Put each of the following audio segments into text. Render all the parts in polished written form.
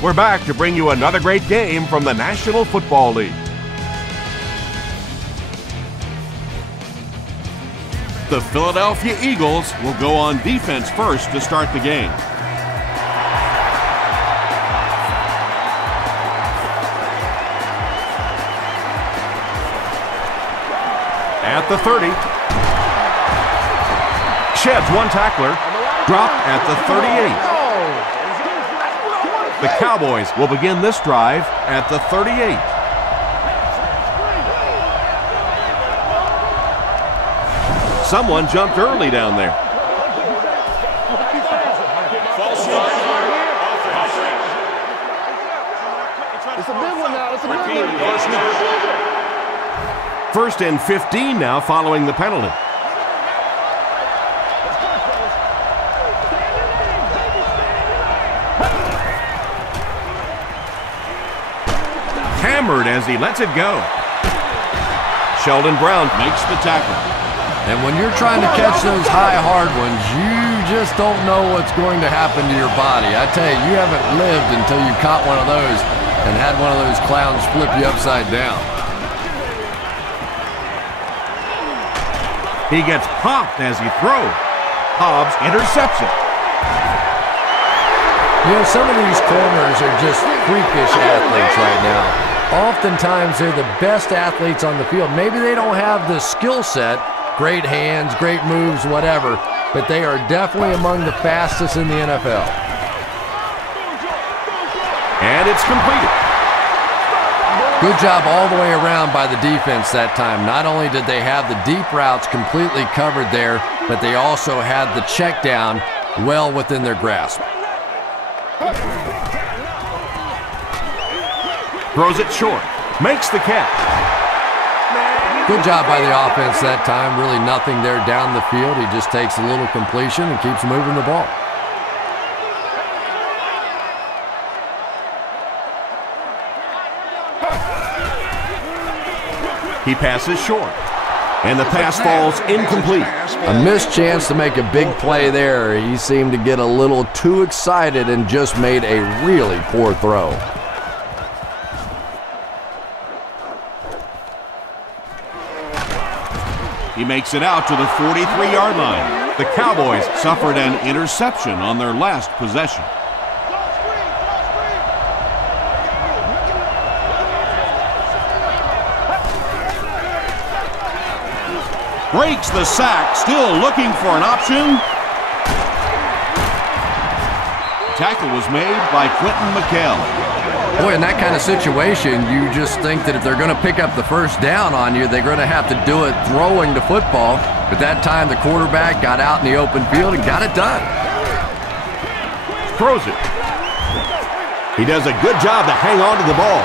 We're back to bring you another great game from the National Football League. The Philadelphia Eagles will go on defense first to start the game. At the 30. Sheds one tackler. Dropped at the 38. The Cowboys will begin this drive at the 38. Someone jumped early down there. False start. It's a big one now. It's a big one. First and 15 now following the penalty. Hammered as he lets it go. Sheldon Brown makes the tackle. And when you're trying to catch those high, hard ones, you just don't know what's going to happen to your body. I tell you, you haven't lived until you caught one of those and had one of those clowns flip you upside down. He gets popped as he throws. Hobbs intercepts it. You know, some of these corners are just freakish athletes right now. Oftentimes, they're the best athletes on the field. Maybe they don't have the skill set, great hands, great moves, whatever, but they are definitely among the fastest in the NFL. And it's completed. Good job all the way around by the defense that time. Not only did they have the deep routes completely covered there, but they also had the check down well within their grasp. Throws it short. Makes the catch. Good job by the offense that time. Really nothing there down the field. He just takes a little completion and keeps moving the ball. He passes short. And the pass falls incomplete. A missed chance to make a big play there. He seemed to get a little too excited and just made a really poor throw. He makes it out to the 43-yard line. The Cowboys suffered an interception on their last possession. Breaks the sack, still looking for an option. Tackle was made by Quentin McKell. Boy, in that kind of situation, you just think that if they're going to pick up the first down on you, they're going to have to do it throwing the football. But that time, the quarterback got out in the open field and got it done. Throws it. He does a good job to hang on to the ball.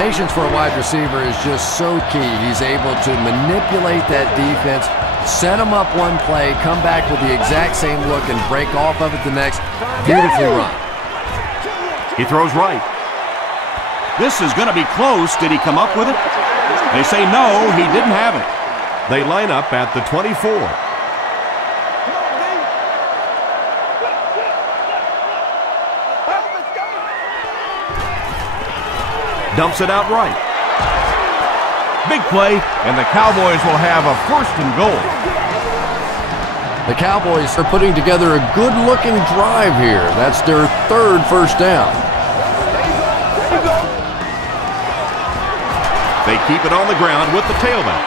Patience for a wide receiver is just so key. He's able to manipulate that defense, set them up one play, come back with the exact same look, and break off of it the next. Beautifully run. He throws right. This is going to be close. Did he come up with it? They say no, he didn't have it. They line up at the 24. Dumps it out right. Big play, and the Cowboys will have a 1st and goal. The Cowboys are putting together a good-looking drive here. That's their 3rd first down. They keep it on the ground with the tailback.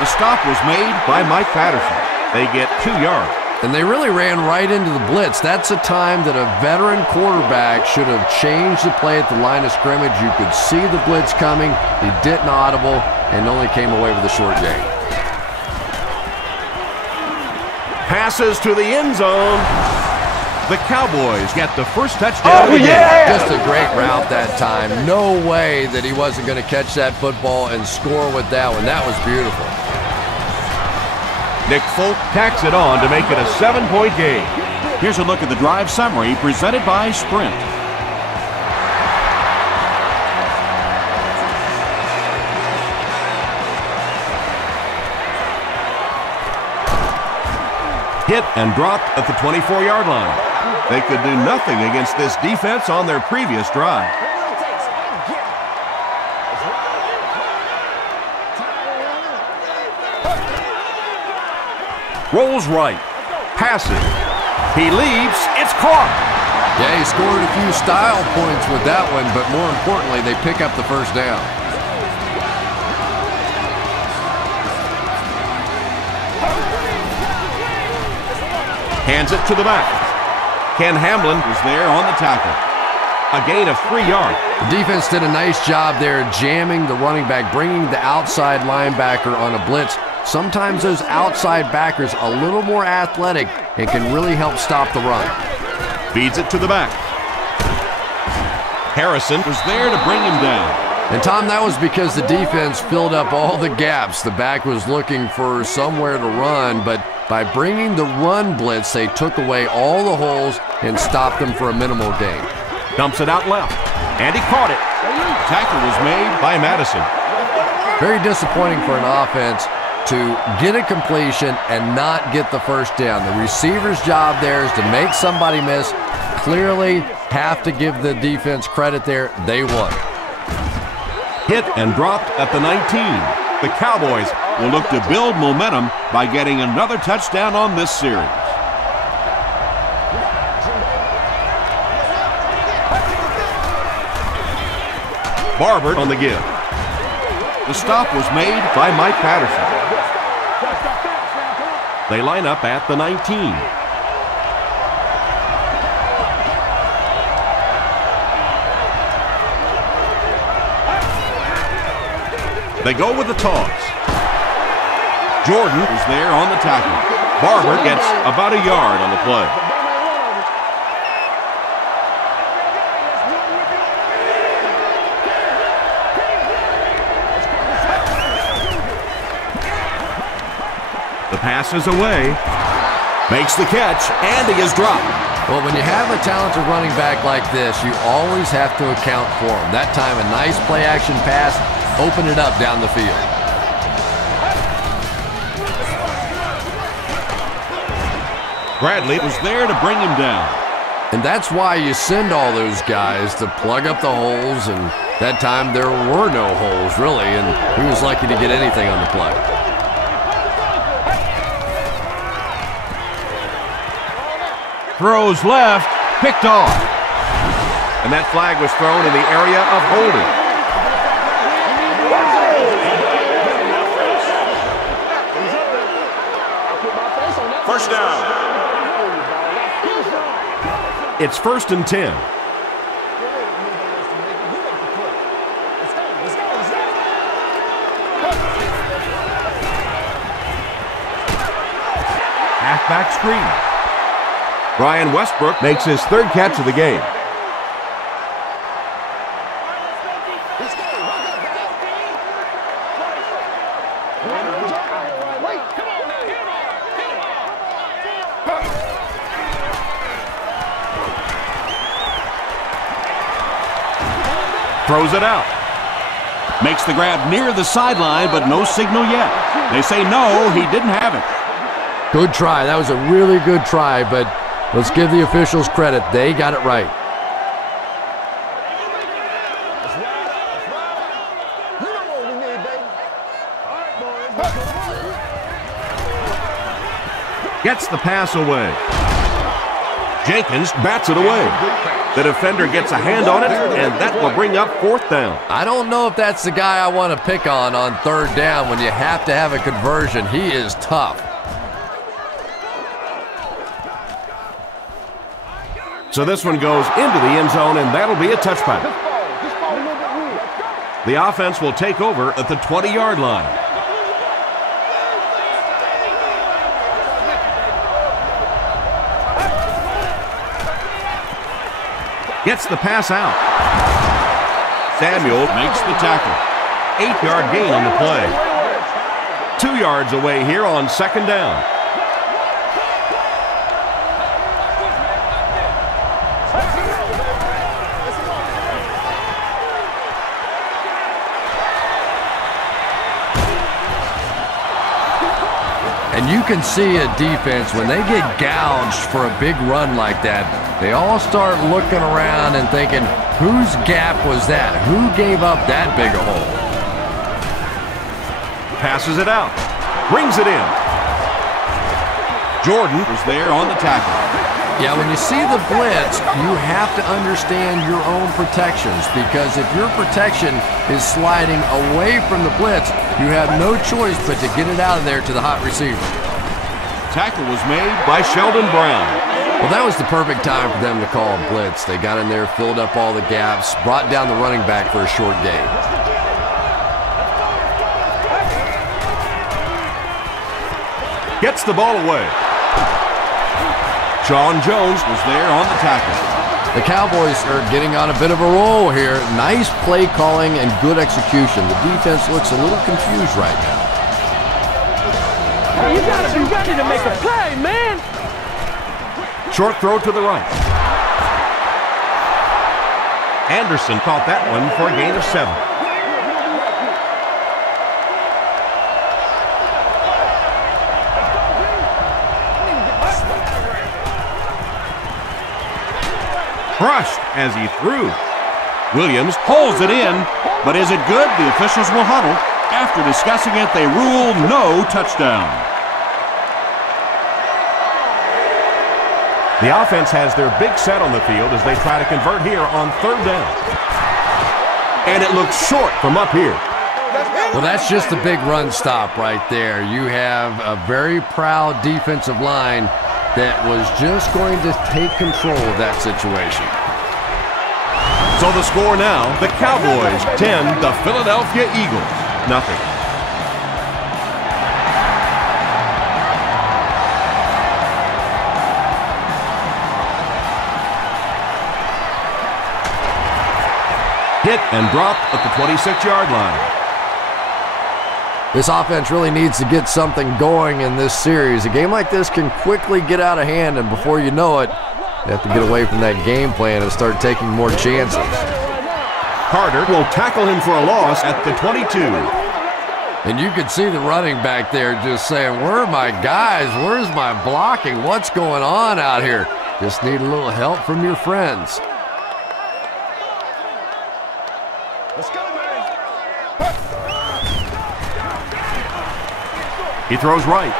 The stop was made by Mike Patterson. They get 2 yards. And they really ran right into the blitz. That's a time that a veteran quarterback should have changed the play at the line of scrimmage. You could see the blitz coming. He didn't audible and only came away with a short gain. Passes to the end zone. The Cowboys get the first touchdown of the game. Just a great route that time. No way that he wasn't going to catch that football and score with that one. That was beautiful. Nick Folk tacks it on to make it a 7-point game. Here's a look at the drive summary presented by Sprint. Hit and dropped at the 24-yard line. They could do nothing against this defense on their previous drive. Rolls right. Passes. He leaps. It's caught. Yeah, he scored a few style points with that one, but more importantly, they pick up the first down. Hands it to the back. Ken Hamlin was there on the tackle. A gain of 3 yards. The defense did a nice job there jamming the running back, bringing the outside linebacker on a blitz. Sometimes those outside backers a little more athletic and can really help stop the run. Feeds it to the back. Harrison was there to bring him down. And Tom, that was because the defense filled up all the gaps. The back was looking for somewhere to run, but by bringing the run blitz, they took away all the holes and stopped them for a minimal gain. Dumps it out left, and he caught it. Tackle was made by Madison. Very disappointing for an offense to get a completion and not get the first down. The receiver's job there is to make somebody miss. Clearly have to give the defense credit there. They won. Hit and dropped at the 19. The Cowboys will look to build momentum by getting another touchdown on this series. Barber on the give. The stop was made by Mike Patterson. They line up at the 19. They go with the toss. Jordan is there on the tackle. Barber gets about a yard on the play. The pass is away. Makes the catch, and he is dropped. Well, when you have a talented running back like this, you always have to account for him. That time, a nice play-action pass. Open it up down the field. Bradley was there to bring him down. And that's why you send all those guys to plug up the holes, and that time there were no holes, really, and he was lucky to get anything on the play. Throws left, picked off. And that flag was thrown in the area of holding. First down. It's 1st and 10. Halfback screen. Brian Westbrook makes his 3rd catch of the game. Throws it out. Makes the grab near the sideline, but no signal yet. They say no, he didn't have it. Good try. That was a really good try, but let's give the officials credit. They got it right. Gets the pass away. Jenkins bats it away. The defender gets a hand on it, and that will bring up 4th down. I don't know if that's the guy I want to pick on 3rd down when you have to have a conversion. He is tough. So this one goes into the end zone, and that'll be a touchback. The offense will take over at the 20-yard line. Gets the pass out. Samuel makes the tackle. 8-yard gain on the play. 2 yards away here on 2nd down. And you can see a defense, when they get gouged for a big run like that, they all start looking around and thinking, whose gap was that? Who gave up that big a hole? Passes it out. Brings it in. Jordan was there on the tackle. Yeah, when you see the blitz, you have to understand your own protections, because if your protection is sliding away from the blitz, you have no choice but to get it out of there to the hot receiver. Tackle was made by Sheldon Brown. Well, that was the perfect time for them to call a blitz. They got in there, filled up all the gaps, brought down the running back for a short gain. Gets the ball away. Sean Jones was there on the tackle. The Cowboys are getting on a bit of a roll here. Nice play calling and good execution. The defense looks a little confused right now. Hey, you gotta be ready to make a play, man. Short throw to the right. Anderson caught that one for a gain of 7. Crushed as he threw. Williams pulls it in, but is it good? The officials will huddle. After discussing it, they rule no touchdown. The offense has their big set on the field as they try to convert here on 3rd down. And it looks short from up here. Well, that's just a big run stop right there. You have a very proud defensive line that was just going to take control of that situation. So the score now, the Cowboys 10, the Philadelphia Eagles 0. Hit and dropped at the 26-yard line. This offense really needs to get something going in this series. A game like this can quickly get out of hand, and before you know it, you have to get away from that game plan and start taking more chances. Carter will tackle him for a loss at the 22. And you can see the running back there just saying, where are my guys? Where's my blocking? What's going on out here? Just need a little help from your friends. Let's go, man. He throws right.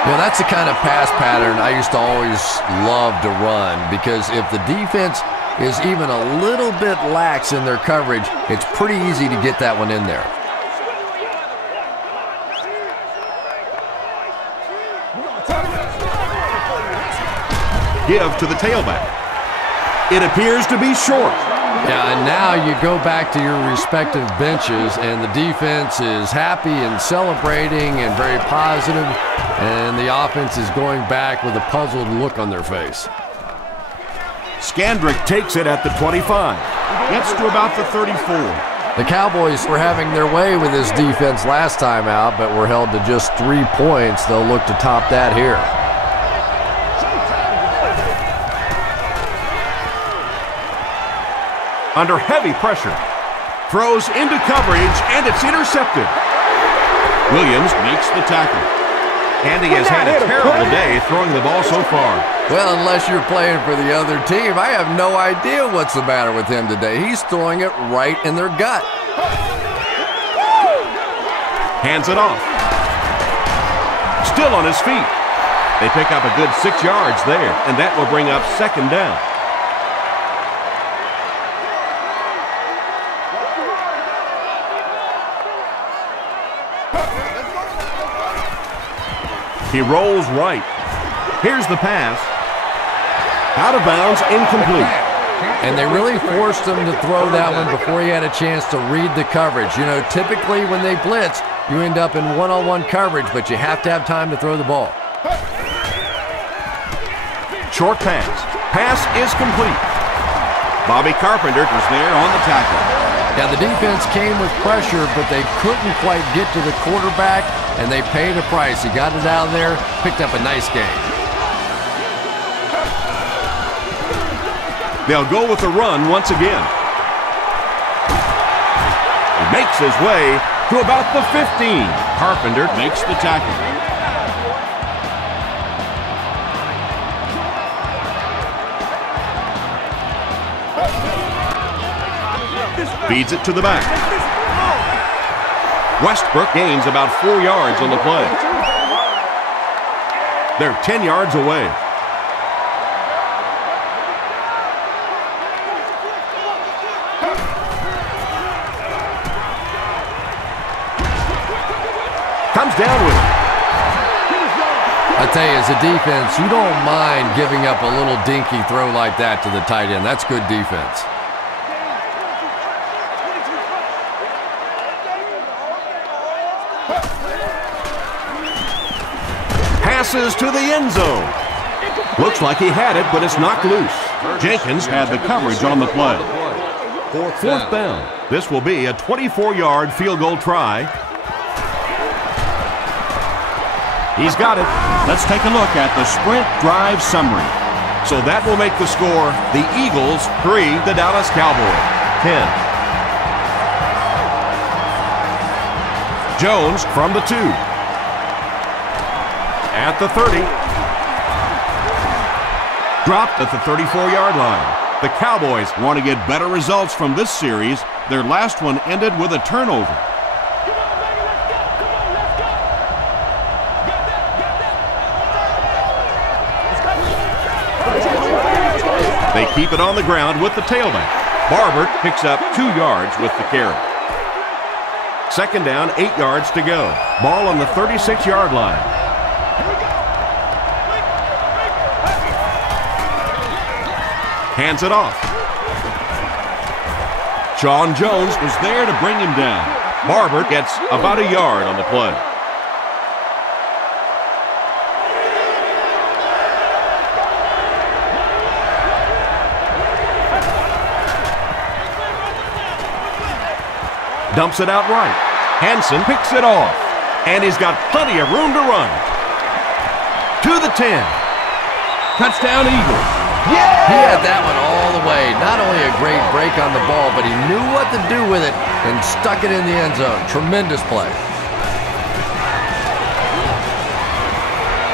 You know, that's the kind of pass pattern I used to always love to run, because if the defense is even a little bit lax in their coverage, it's pretty easy to get that one in there. Give to the tailback. It appears to be short. Yeah, and now you go back to your respective benches, and the defense is happy and celebrating and very positive, and the offense is going back with a puzzled look on their face. Scandrick takes it at the 25. Gets to about the 34. The Cowboys were having their way with this defense last time out, but were held to just 3 points. They'll look to top that here. Under heavy pressure. Throws into coverage, and it's intercepted. Williams makes the tackle. Andy has had a terrible day throwing the ball so far. Well, unless you're playing for the other team, I have no idea what's the matter with him today. He's throwing it right in their gut. Hands it off. Still on his feet. They pick up a good 6 yards there, and that will bring up 2nd down. He rolls right. Here's the pass. Out of bounds, incomplete. And they really forced him to throw that one before he had a chance to read the coverage. You know, typically when they blitz, you end up in one-on-one coverage, but you have to have time to throw the ball. Short pass. Pass is complete. Bobby Carpenter was there on the tackle. Yeah, the defense came with pressure, but they couldn't quite get to the quarterback, and they paid a price. He got it out of there, picked up a nice game. They'll go with the run once again. He makes his way to about the 15. Carpenter makes the tackle. Feeds it to the back. Westbrook gains about 4 yards on the play. They're 10 yards away. Comes down with it. I tell you, as a defense, you don't mind giving up a little dinky throw like that to the tight end. That's good defense. Passes to the end zone. Looks like he had it, but it's knocked loose. Jenkins had the coverage on the play. Fourth down. This will be a 24-yard field goal try. He's got it. Let's take a look at the sprint drive summary. So that will make the score the Eagles 3, the Dallas Cowboys 10. Jones from the 2. At the 30. Dropped at the 34-yard line. The Cowboys want to get better results from this series. Their last one ended with a turnover. They keep it on the ground with the tailback. Barber picks up 2 yards with the carry. Second down, 8 yards to go. Ball on the 36-yard line. Hands it off. Sean Jones was there to bring him down. Barber gets about a yard on the play. Dumps it out right. Hansen picks it off. And he's got plenty of room to run. To the 10. Touchdown Eagles. Yeah! He had that one all the way. Not only a great break on the ball, but he knew what to do with it and stuck it in the end zone. Tremendous play.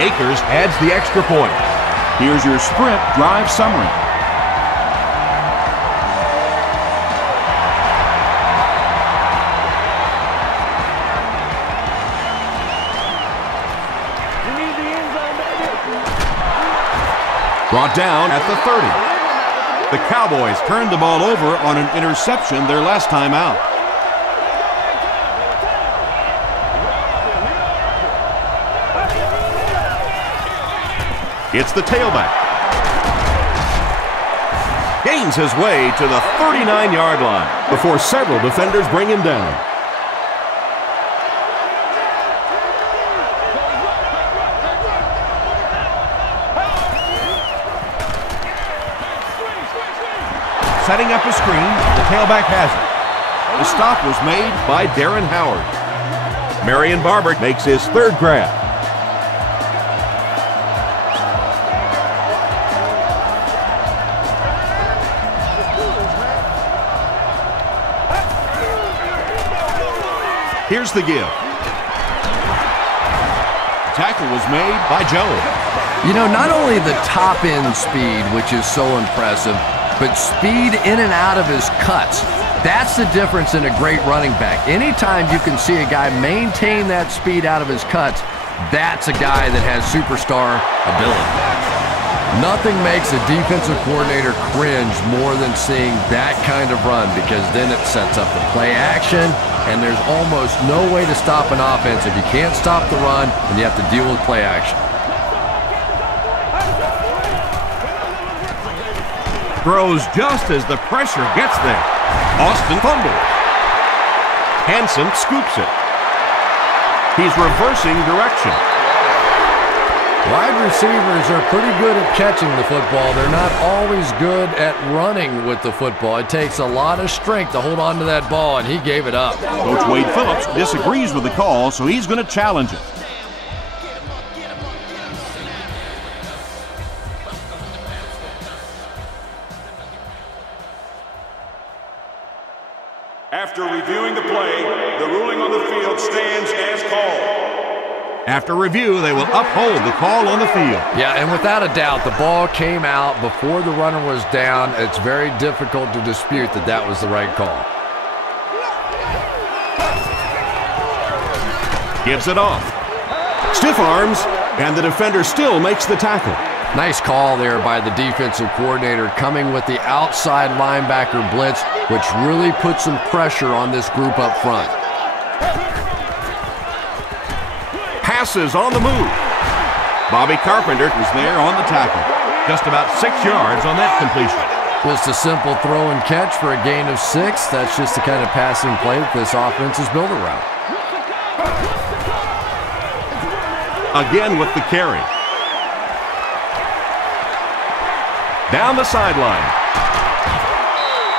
Akers adds the extra point. Here's your sprint drive summary. Brought down at the 30. The Cowboys turned the ball over on an interception their last time out. It's the tailback. Gains his way to the 39-yard line before several defenders bring him down. Setting up a screen, the tailback has it. The stop was made by Darren Howard. Marion Barber makes his third grab. Here's the give. Tackle was made by Jones. You know, not only the top end speed, which is so impressive, but speed in and out of his cuts. That's the difference in a great running back. Anytime you can see a guy maintain that speed out of his cuts, that's a guy that has superstar ability. Nothing makes a defensive coordinator cringe more than seeing that kind of run, because then it sets up the play action, and there's almost no way to stop an offense if you can't stop the run and you have to deal with play action. Throws just as the pressure gets there. Austin fumbles. Hansen scoops it. He's reversing direction. Wide receivers are pretty good at catching the football. They're not always good at running with the football. It takes a lot of strength to hold on to that ball, and he gave it up. Coach Wade Phillips disagrees with the call, so he's going to challenge it. After reviewing the play, the ruling on the field stands as called. After review, they will uphold the call on the field. Yeah, and without a doubt, the ball came out before the runner was down. It's very difficult to dispute that that was the right call. Gives it off. Stiff arms, and the defender still makes the tackle. Nice call there by the defensive coordinator, coming with the outside linebacker blitz, which really puts some pressure on this group up front. Passes on the move. Bobby Carpenter was there on the tackle. Just about 6 yards on that completion. Just a simple throw and catch for a gain of 6. That's just the kind of passing play that this offense is built around. Again with the carry. Down the sideline.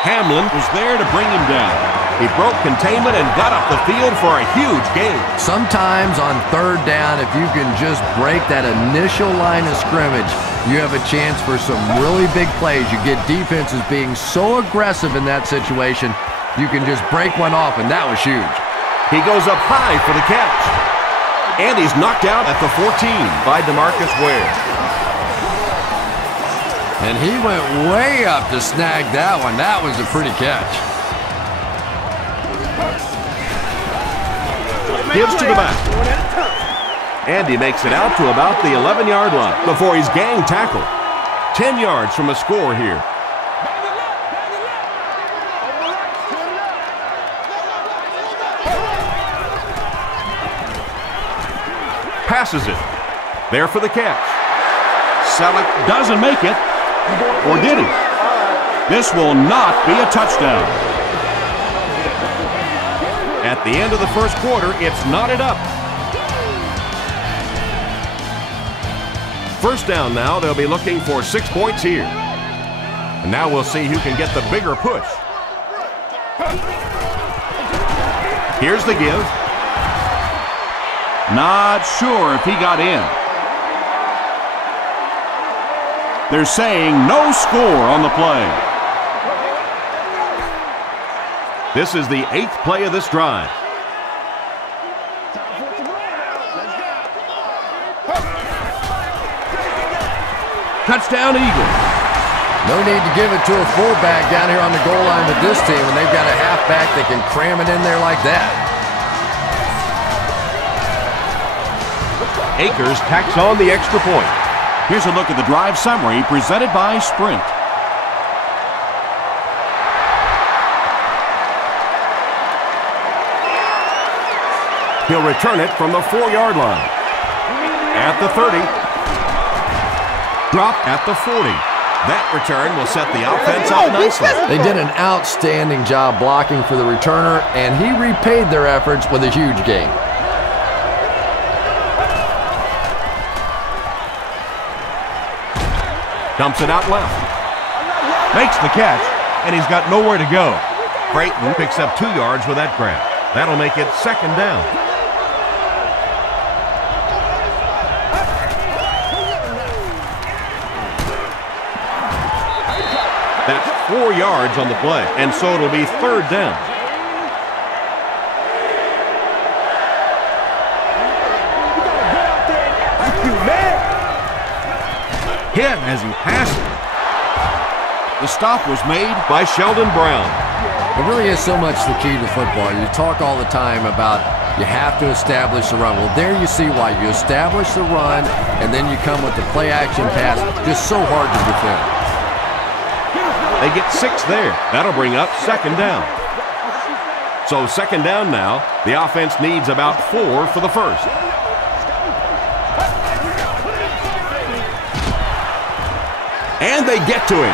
Hamlin was there to bring him down. He broke containment and got up the field for a huge gain. Sometimes on 3rd down, if you can just break that initial line of scrimmage, you have a chance for some really big plays. You get defenses being so aggressive in that situation, you can just break one off, and that was huge. He goes up high for the catch. And he's knocked out at the 14 by DeMarcus Ware. And he went way up to snag that one. That was a pretty catch. Gives to the back. And he makes it out to about the 11-yard line before he's gang tackled. 10 yards from a score here. Passes it. There for the catch. Selleck doesn't make it. Or did he? This will not be a touchdown. At the end of the first quarter, it's knotted up. First down now. They'll be looking for 6 points here. And now we'll see who can get the bigger push. Here's the give. Not sure if he got in. They're saying no score on the play. This is the 8th play of this drive. Touchdown Eagles. No need to give it to a fullback down here on the goal line with this team when they've got a halfback that can cram it in there like that. Akers tacks on the extra point. Here's a look at the drive summary presented by Sprint. He'll return it from the 4-yard line. At the 30. Drop at the 40. That return will set the offense up nicely. They did an outstanding job blocking for the returner, and he repaid their efforts with a huge gain. Dumps it out left. Makes the catch, and he's got nowhere to go. Creighton picks up 2 yards with that grab. That'll make it 2nd down. That's 4 yards on the play, and so it'll be 3rd down. Hit as he passes. The stop was made by Sheldon Brown. It really is so much the key to football. You talk all the time about you have to establish the run. Well, there you see why. You establish the run, and then you come with the play-action pass. Just so hard to defend. They get 6 there. That'll bring up 2nd down. So 2nd down now. The offense needs about 4 for the first. And they get to him.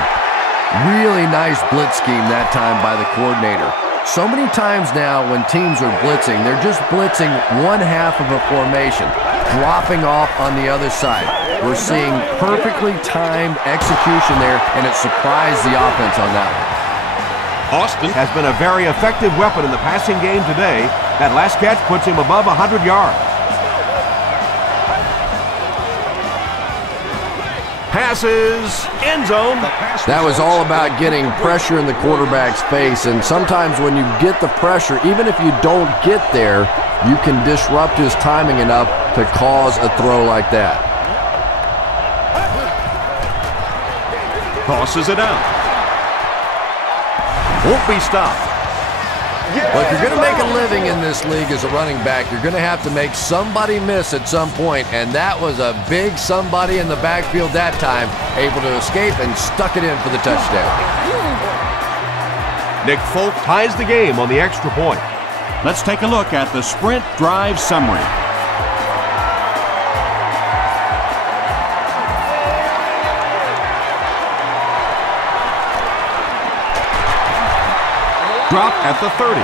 Really nice blitz scheme that time by the coordinator. So many times now when teams are blitzing, they're just blitzing one half of a formation, dropping off on the other side. We're seeing perfectly timed execution there, and it surprised the offense on that one. Austin has been a very effective weapon in the passing game today. That last catch puts him above 100 yards. Passes, end zone. That was all about getting pressure in the quarterback's face, and sometimes when you get the pressure, even if you don't get there, you can disrupt his timing enough to cause a throw like that. Tosses it out. Won't be stopped. Well, if you're going to make a living in this league as a running back, you're going to have to make somebody miss at some point, and that was a big somebody in the backfield that time, able to escape and stuck it in for the touchdown. Nick Folk ties the game on the extra point. Let's take a look at the sprint drive summary. Drop at the 30.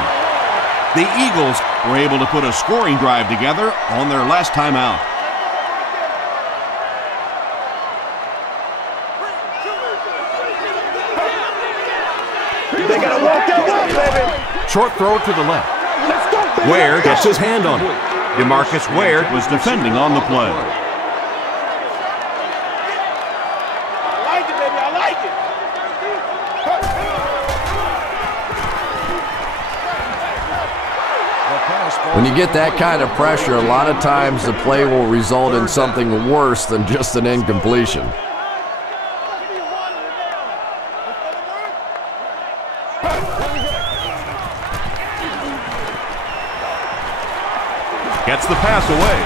The Eagles were able to put a scoring drive together on their last time out. They gotta walk that way, baby. Short throw to the left. Ware gets his hand on it. DeMarcus Ware was defending on the play. I like it, baby. I like it. When you get that kind of pressure, a lot of times the play will result in something worse than just an incompletion. Gets the pass away.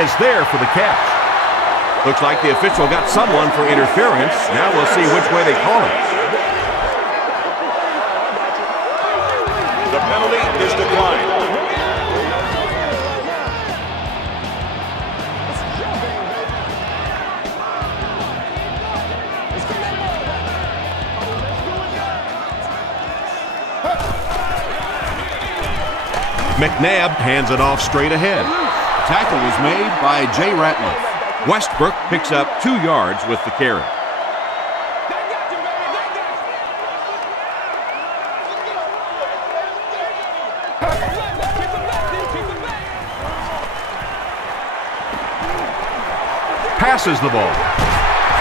Is there for the catch. Looks like the official got someone for interference. Now we'll see which way they call it. The penalty is declined. McNabb hands it off straight ahead. Tackle was made by Jay Ratliff. Westbrook picks up 2 yards with the carry. Passes the ball.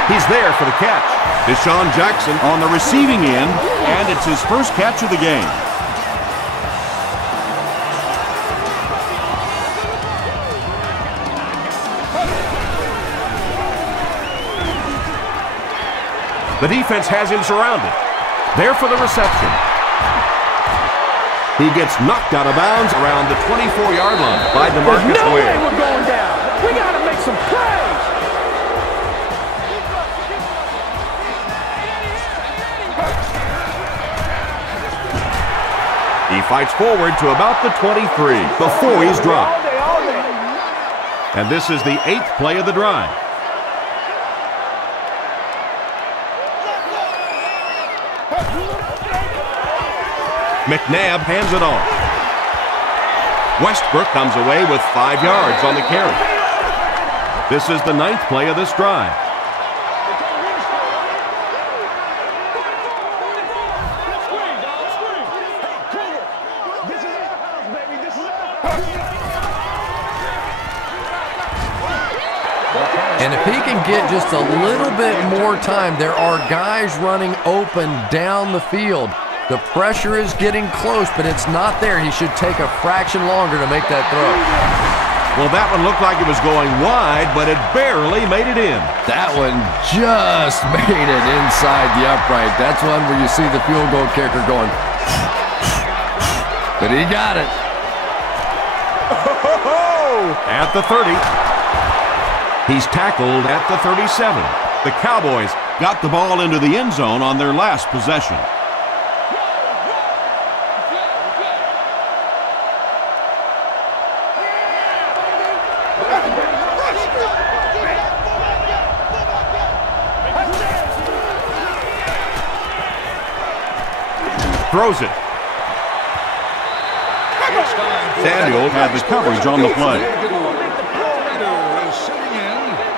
He's there for the catch. Deshaun Jackson on the receiving end, and it's his first catch of the game. The defense has him surrounded. There for the reception. He gets knocked out of bounds around the 24-yard line by DeMarcus There's no way Ware. we're going down. We gotta make some plays. He fights forward to about the 23 before he's dropped. All day. And this is the 8th play of the drive. McNabb hands it off. Westbrook comes away with 5 yards on the carry. This is the 9th play of this drive. And if he can get just a little bit more time, there are guys running open down the field. The pressure is getting close, but it's not there. He should take a fraction longer to make that throw. Well, that one looked like it was going wide, but it barely made it in. That one just made it inside the upright. That's one where you see the field goal kicker going, but he got it. At the 30. He's tackled at the 37. The Cowboys got the ball into the end zone on their last possession. Throws it. Samuel had the coverage on the play.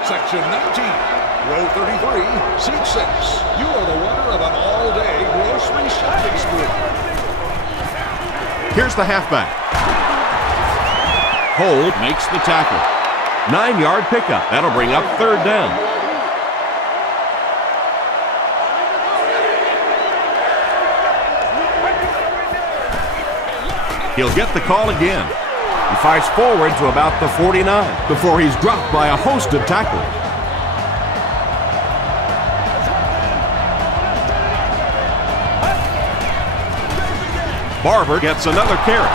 Section 19, row 33, seat 6. You are the winner of an all-day grocery shopping spree. Here's the halfback. Holt makes the tackle. 9-yard pickup. That'll bring up 3rd down. He'll get the call again. He fights forward to about the 49 before he's dropped by a host of tackles. Barber gets another carry.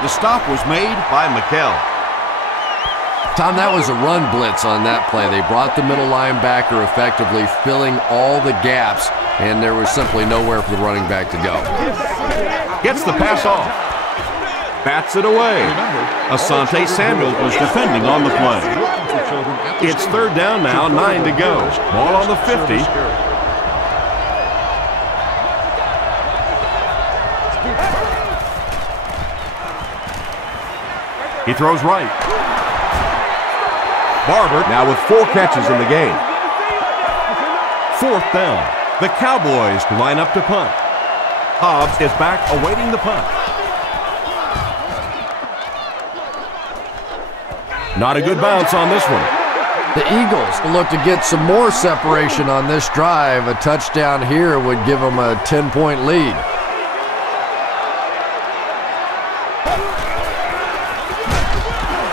The stop was made by McKell. Tom, that was a run blitz on that play. They brought the middle linebacker effectively, filling all the gaps, and there was simply nowhere for the running back to go. Gets the pass off. Bats it away. Asante Samuel was defending on the play. It's third down now, 9 to go. Ball on the 50. He throws right. Barber now with 4 catches in the game. Fourth down. The Cowboys line up to punt. Hobbs is back awaiting the punt. Not a good bounce on this one. The Eagles look to get some more separation on this drive. A touchdown here would give them a 10-point lead.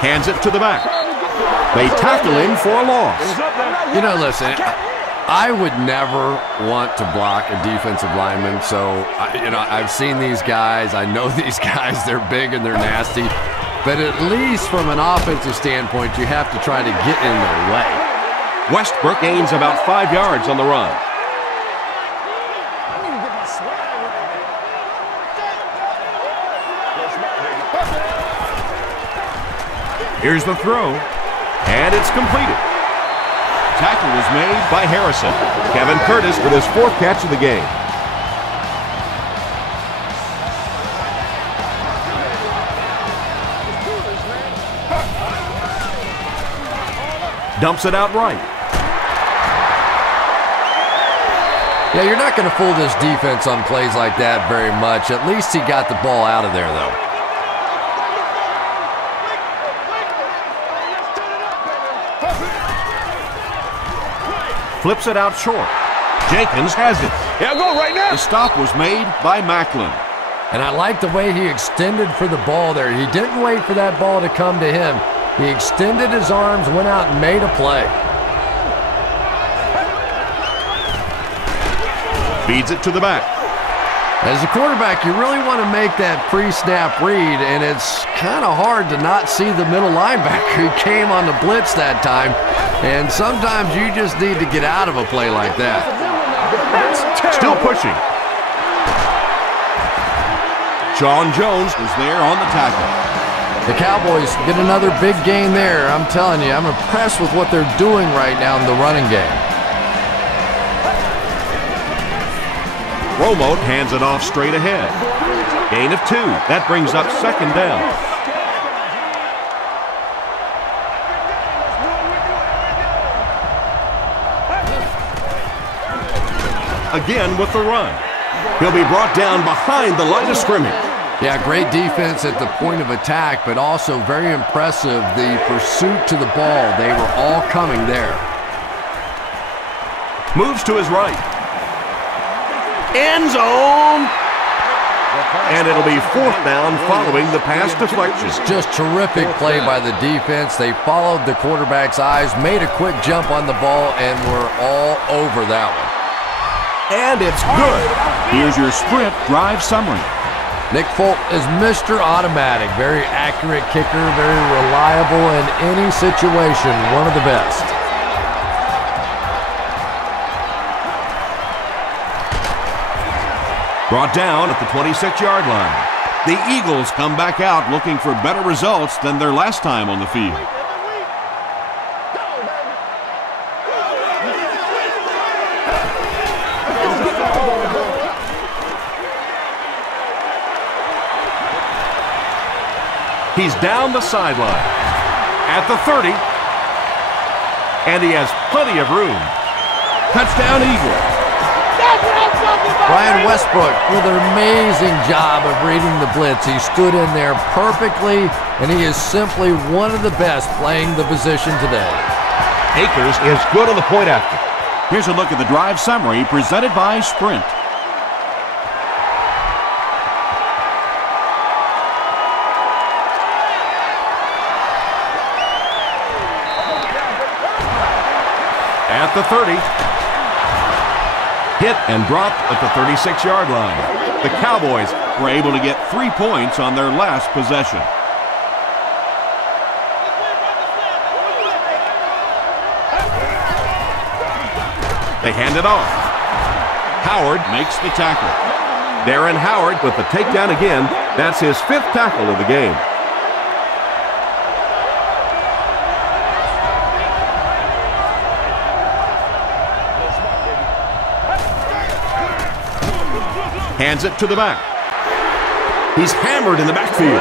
Hands it to the back. They tackle him for a loss. You know, listen, I would never want to block a defensive lineman. So, I've seen these guys. I know these guys. They're big and they're nasty. But at least from an offensive standpoint, you have to try to get in their way. Westbrook gains about 5 yards on the run. Here's the throw, and it's completed. Tackle was made by Harrison. Kevin Curtis with his 4th catch of the game. Dumps it out right. Yeah, you're not going to fool this defense on plays like that very much. At least he got the ball out of there, though. Flips it out short. Jenkins has it. Yeah, go right now. The stop was made by Macklin. And I like the way he extended for the ball there. He didn't wait for that ball to come to him. He extended his arms, went out and made a play. Feeds it to the back. As a quarterback, you really want to make that pre-snap read, and it's kind of hard to not see the middle linebacker. He came on the blitz that time, and sometimes you just need to get out of a play like that. Still pushing. John Jones is there on the tackle. The Cowboys get another big gain there. I'm telling you, I'm impressed with what they're doing right now in the running game. Romo hands it off straight ahead. Gain of 2. That brings up second down. Again with the run. He'll be brought down behind the line of scrimmage. Yeah, great defense at the point of attack, but also very impressive the pursuit to the ball. They were all coming there. Moves to his right. End zone. And it'll be 4th down following the pass deflection. Just terrific play by the defense. They followed the quarterback's eyes, made a quick jump on the ball, and were all over that one. And it's good. Here's your sprint drive summary. Nick Folk is Mr. Automatic. Very accurate kicker, very reliable in any situation. One of the best. Brought down at the 26-yard line. The Eagles come back out looking for better results than their last time on the field. He's down the sideline at the 30, and he has plenty of room. Touchdown, Eagles. Brian Westbrook with an amazing job of reading the blitz. He stood in there perfectly, and he is simply one of the best playing the position today. Akers is good on the point after. Here's a look at the drive summary presented by Sprint. At the 30. Hit and dropped at the 36-yard line. The Cowboys were able to get 3 points on their last possession. They hand it off. Howard makes the tackle. Darren Howard with the takedown again. That's his 5th tackle of the game. Hands it to the back. He's hammered in the backfield.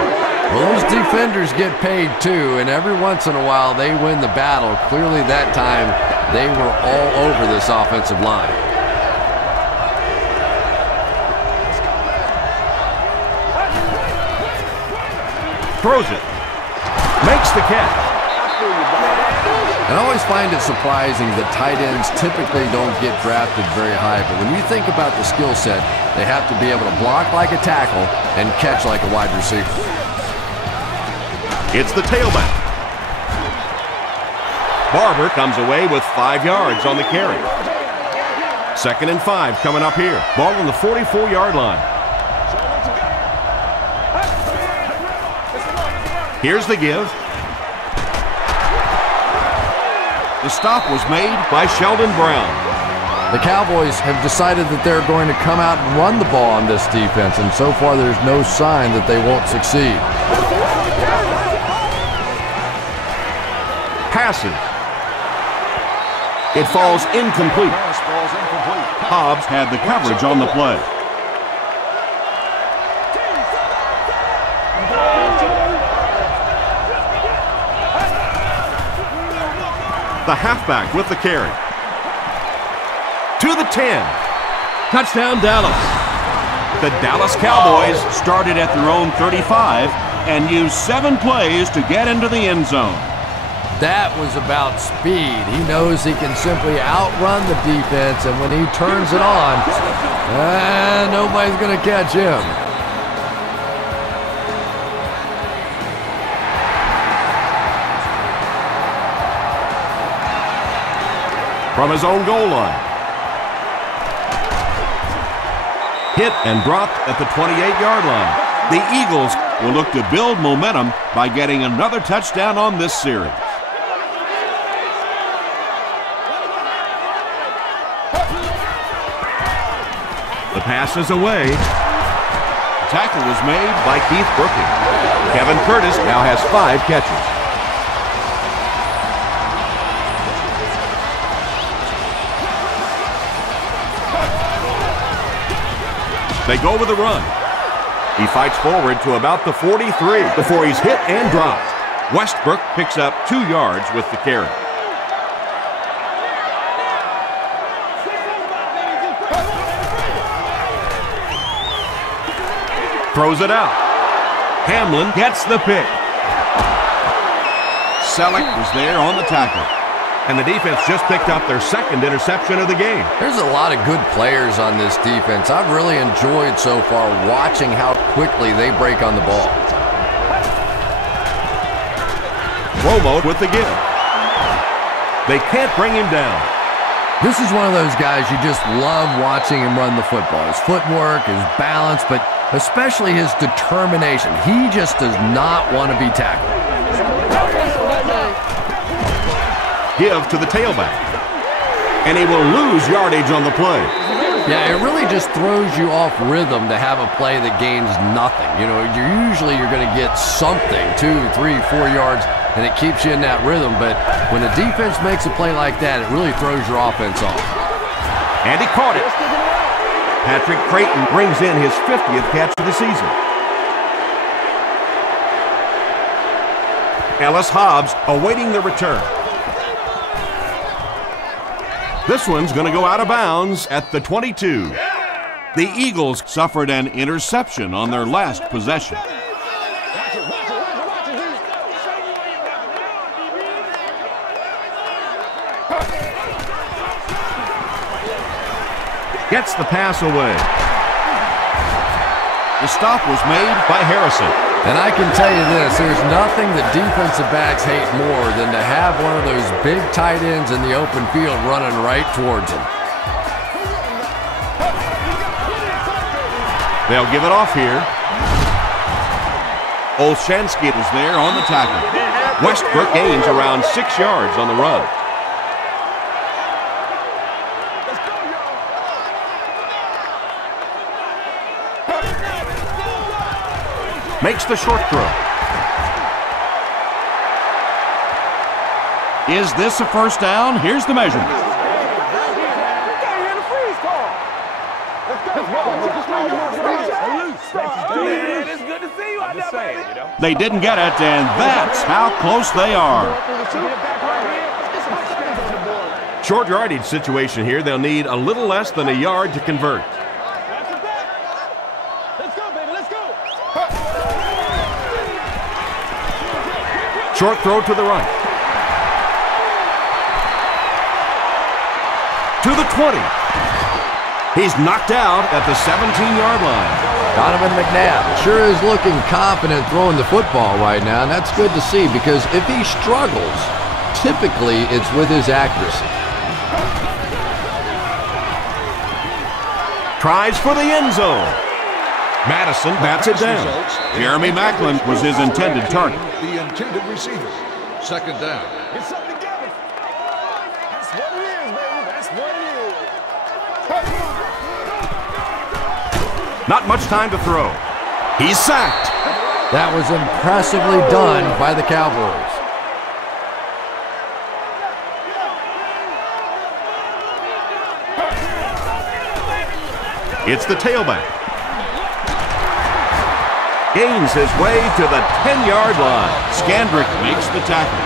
Well, those defenders get paid too, and every once in a while they win the battle. Clearly that time they were all over this offensive line. Throws it. Makes the catch. And I always find it surprising that tight ends typically don't get drafted very high, but when you think about the skill set, they have to be able to block like a tackle and catch like a wide receiver. It's the tailback. Barber comes away with 5 yards on the carry. 2nd and 5 coming up here. Ball on the 44-yard line. Here's the give. The stop was made by Sheldon Brown. The Cowboys have decided that they're going to come out and run the ball on this defense, and so far there's no sign that they won't succeed. Passes. It falls incomplete. Hobbs had the coverage on the play. The halfback with the carry. To the 10. Touchdown, Dallas. The Dallas Cowboys started at their own 35 and used 7 plays to get into the end zone. That was about speed. He knows he can simply outrun the defense, and when he turns it on, nobody's going to catch him. From his own goal line. Hit and dropped at the 28-yard line. The Eagles will look to build momentum by getting another touchdown on this series. The pass is away. The tackle was made by Keith Brooking. Kevin Curtis now has 5 catches. They go with a run. He fights forward to about the 43 before he's hit and dropped. Westbrook picks up 2 yards with the carry. Throws it out. Hamlin gets the pick. Selleck was there on the tackle. And the defense just picked up their 2nd interception of the game. There's a lot of good players on this defense. I've really enjoyed so far watching how quickly they break on the ball. Romo with the give. They can't bring him down. This is one of those guys you just love watching him run the football. His footwork, his balance, but especially his determination. He just does not want to be tackled. Give to the tailback. And he will lose yardage on the play. Yeah, it really just throws you off rhythm to have a play that gains nothing. You know, you're going to get something, 2, 3, 4 yards, and it keeps you in that rhythm. But when a defense makes a play like that, it really throws your offense off. And he caught it. Patrick Creighton brings in his 50th catch of the season. Ellis Hobbs awaiting the return. This one's going to go out of bounds at the 22. The Eagles suffered an interception on their last possession. Gets the pass away. The stop was made by Harrison. And I can tell you this, there's nothing that defensive backs hate more than to have one of those big tight ends in the open field running right towards them. They'll give it off here. Olshansky is there on the tackle. Westbrook gains around 6 yards on the run. Makes the short throw. Is this a first down? Here's the measurement. They didn't get it, and that's how close they are. Short yardage situation here. They'll need a little less than a yard to convert. Short throw to the right. To the 20. He's knocked out at the 17-yard line. Donovan McNabb sure is looking confident throwing the football right now, and that's good to see because if he struggles, typically it's with his accuracy. Tries for the end zone. Madison bats it down. Jeremy Macklin was his intended target. The intended receiver. Second down. Get something together. That's what it is, baby. That's what it is. Not much time to throw. He's sacked. That was impressively done by the Cowboys. It's the tailback. Gains his way to the 10-yard line. Scandrick makes the tackle.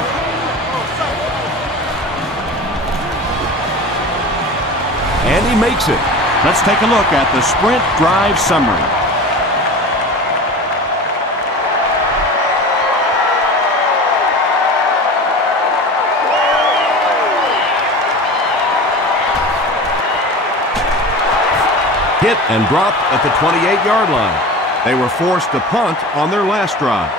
And he makes it. Let's take a look at the sprint drive summary. Hit and dropped at the 28-yard line. They were forced to punt on their last drive.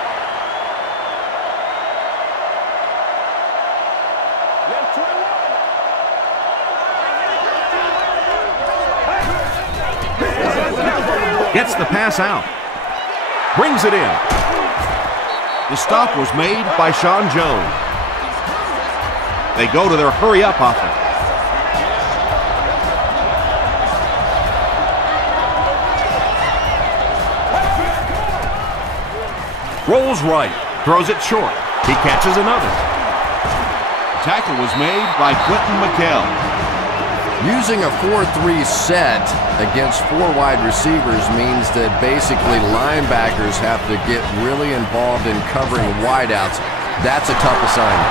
Gets the pass out. Brings it in. The stop was made by Sean Jones. They go to their hurry-up offense. Rolls right. Throws it short. He catches another. The tackle was made by Quentin McKell. Using a 4-3 set against 4 wide receivers means that basically linebackers have to get really involved in covering wideouts. That's a tough assignment.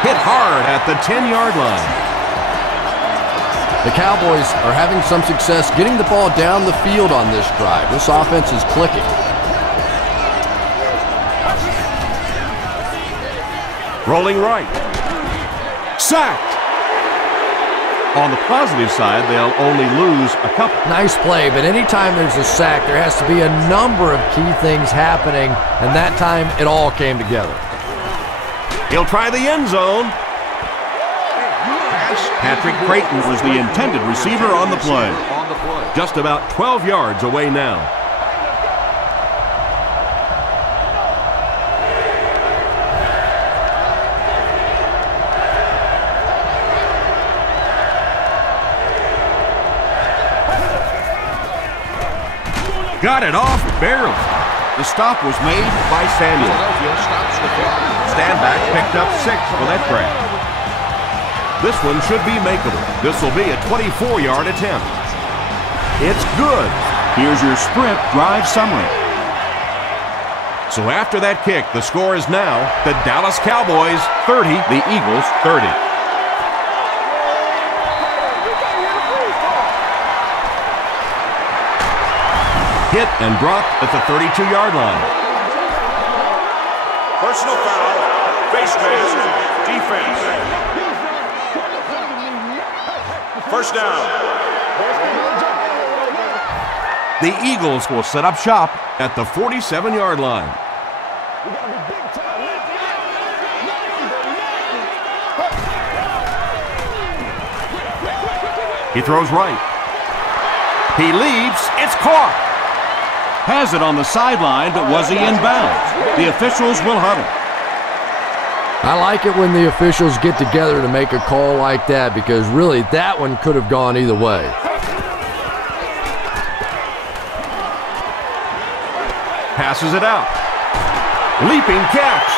Hit hard at the 10-yard line. The Cowboys are having some success getting the ball down the field on this drive. This offense is clicking. Rolling right. Sacked. On the positive side, they'll only lose a couple. Nice play, but anytime there's a sack, there has to be a number of key things happening, and that time it all came together. He'll try the end zone. Patrick Creighton was the intended receiver on the play. Just about 12 yards away now. Got it off barely. The stop was made by Samuel. Standback picked up 6 for that grab. This one should be makeable. This will be a 24-yard attempt. It's good. Here's your sprint drive summary. So after that kick, the score is now the Dallas Cowboys 30, the Eagles 30. Hit and dropped at the 32-yard line. Personal foul, face mask, defense. First down. The Eagles will set up shop at the 47-yard line. We gotta be big time. He throws right. He leaps. It's caught. Has it on the sideline, but was he in bounds? The officials will huddle. I like it when the officials get together to make a call like that, because really that one could have gone either way. Passes it out. Leaping catch.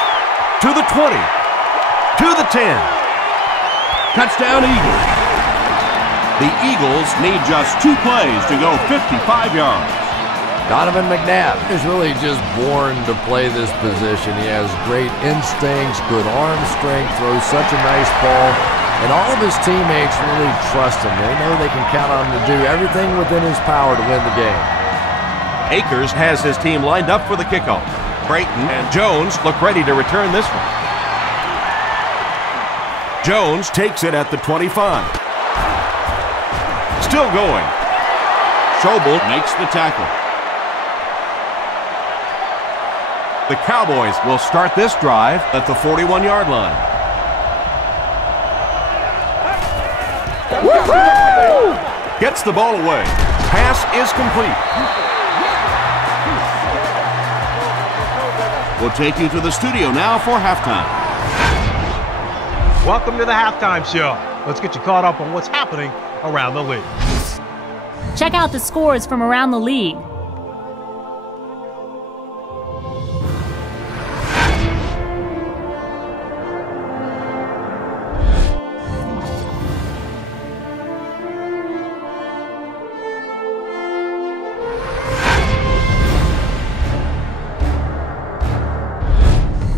To the 20. To the 10. Touchdown Eagles. The Eagles need just 2 plays to go 55 yards. Donovan McNabb is really just born to play this position. He has great instincts, good arm strength, throws such a nice ball, and all of his teammates really trust him. They know they can count on him to do everything within his power to win the game. Akers has his team lined up for the kickoff. Creighton and Jones look ready to return this one. Jones takes it at the 25. Still going. Schobel makes the tackle. The Cowboys will start this drive at the 41-yard line. Gets the ball away. Pass is complete. We'll take you to the studio now for halftime. Welcome to the halftime show. Let's get you caught up on what's happening around the league. Check out the scores from around the league.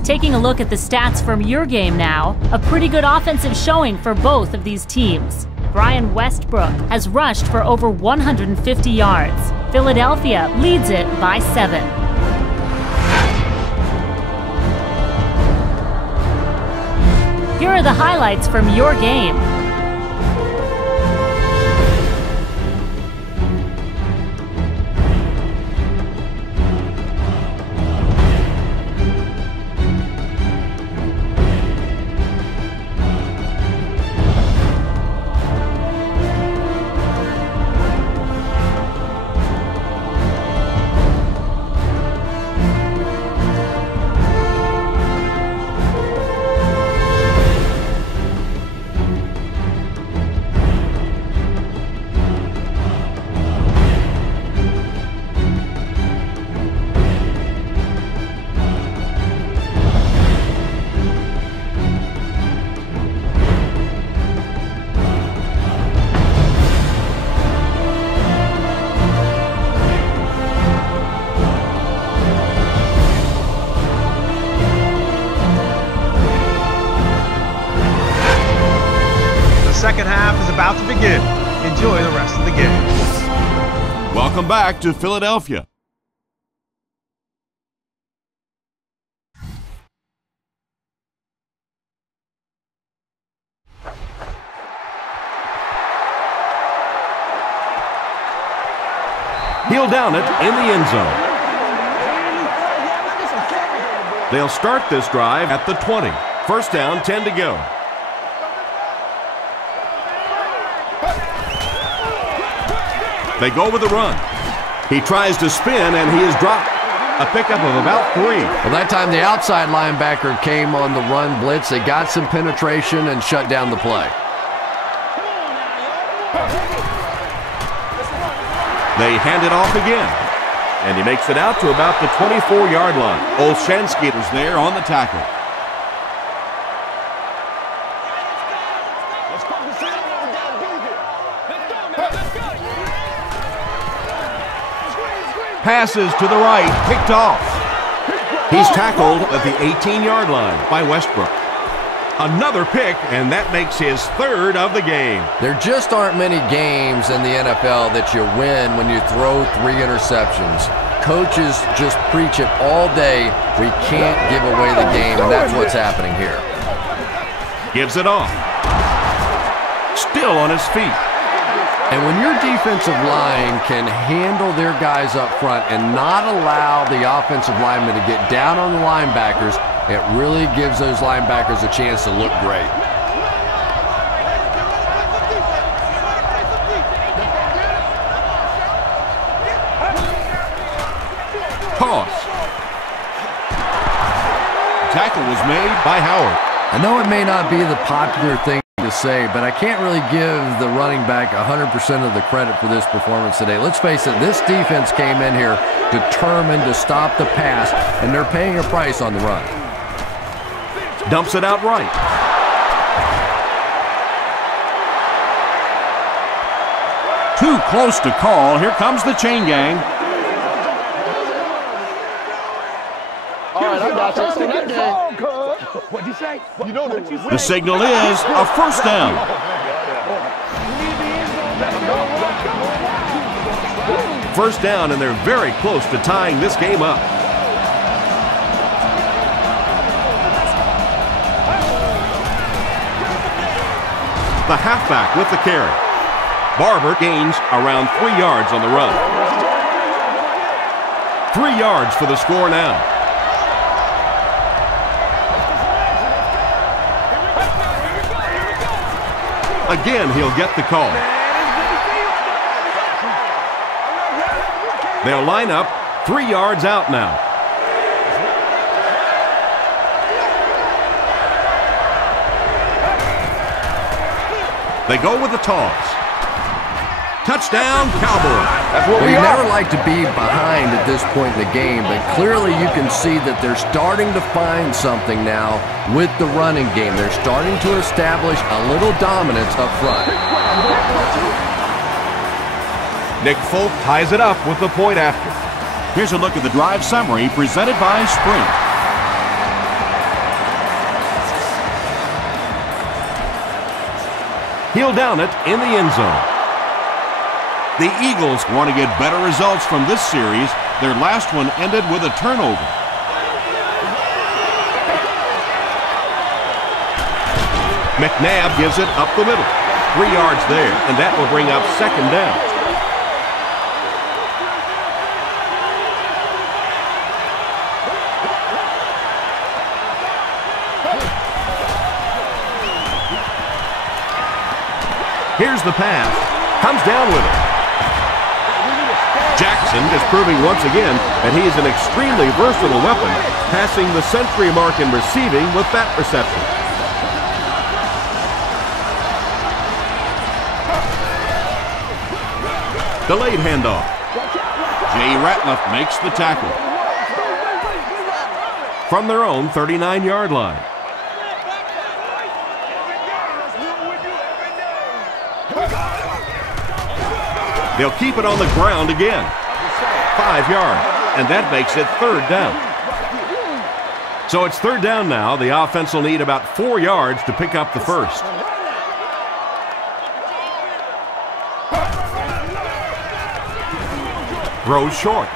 Taking a look at the stats from your game now, a pretty good offensive showing for both of these teams. Brian Westbrook has rushed for over 150 yards. Philadelphia leads it by 7. Here are the highlights from your game. Second half is about to begin. Enjoy the rest of the game. Welcome back to Philadelphia. He'll down it in the end zone. They'll start this drive at the 20. First down, 10 to go. They go with the run. He tries to spin, and he is dropped. A pickup of about 3. Well, that time the outside linebacker came on the run blitz. They got some penetration and shut down the play. They hand it off again, and he makes it out to about the 24-yard line. Olshansky was there on the tackle. Passes to the right, picked off. He's tackled at the 18-yard line by Westbrook. Another pick, and that makes his 3rd of the game. There just aren't many games in the NFL that you win when you throw 3 interceptions. Coaches just preach it all day. We can't give away the game, and that's what's happening here. Gives it off. Still on his feet. And when your defensive line can handle their guys up front and not allow the offensive linemen to get down on the linebackers, it really gives those linebackers a chance to look great. Toss. Tackle was made by Howard. I know it may not be the popular thing to say, but I can't really give the running back 100% of the credit for this performance today. Let's face it, this defense came in here determined to stop the pass, and they're paying a price on the run. Dumps it out right. Too close to call. Here comes the chain gang. All right, I got you. What'd you say? You know what you The signal is a first down. First down, and they're very close to tying this game up. The halfback with the carry. Barber gains around 3 yards on the run. 3 yards for the score now. Again, he'll get the call. They'll line up 3 yards out now. They go with the toss. Touchdown, Cowboys. That's what Well, we you are. never like to be behind at this point in the game, but clearly you can see that they're starting to find something now with the running game. They're starting to establish a little dominance up front. Nick Folk ties it up with the point after. Here's a look at the drive summary presented by Sprint. He'll down it in the end zone. The Eagles want to get better results from this series. Their last one ended with a turnover. McNabb gives it up the middle. 3 yards there, and that will bring up second down. Here's the pass. Comes down with it. Jackson is proving once again that he is an extremely versatile weapon, passing the century mark in receiving with that reception. Delayed handoff. Jay Ratliff makes the tackle. From their own 39-yard line. They'll keep it on the ground again. 5 yards, and that makes it third down. So it's third down now. The offense will need about 4 yards to pick up the first. Throws short.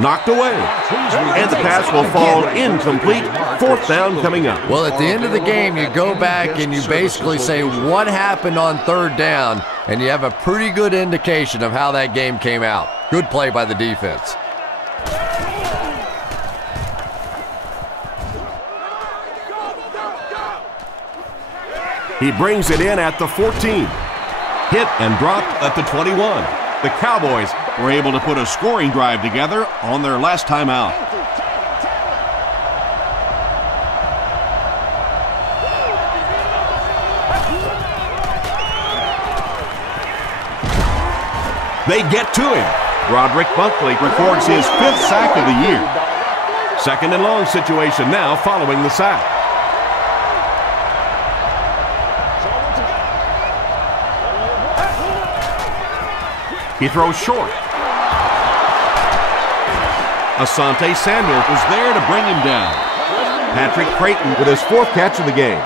Knocked away. And the pass will fall incomplete. Fourth down coming up. Well, at the end of the game, you go back and you basically say what happened on third down, and you have a pretty good indication of how that game came out. Good play by the defense. He brings it in at the 14. Hit and dropped at the 21. The Cowboys were able to put a scoring drive together on their last time out. They get to him. Roderick Bunkley records his 5th sack of the year. Second and long situation now following the sack. He throws short. Asante Samuel was there to bring him down. Patrick Creighton with his 4th catch of the game.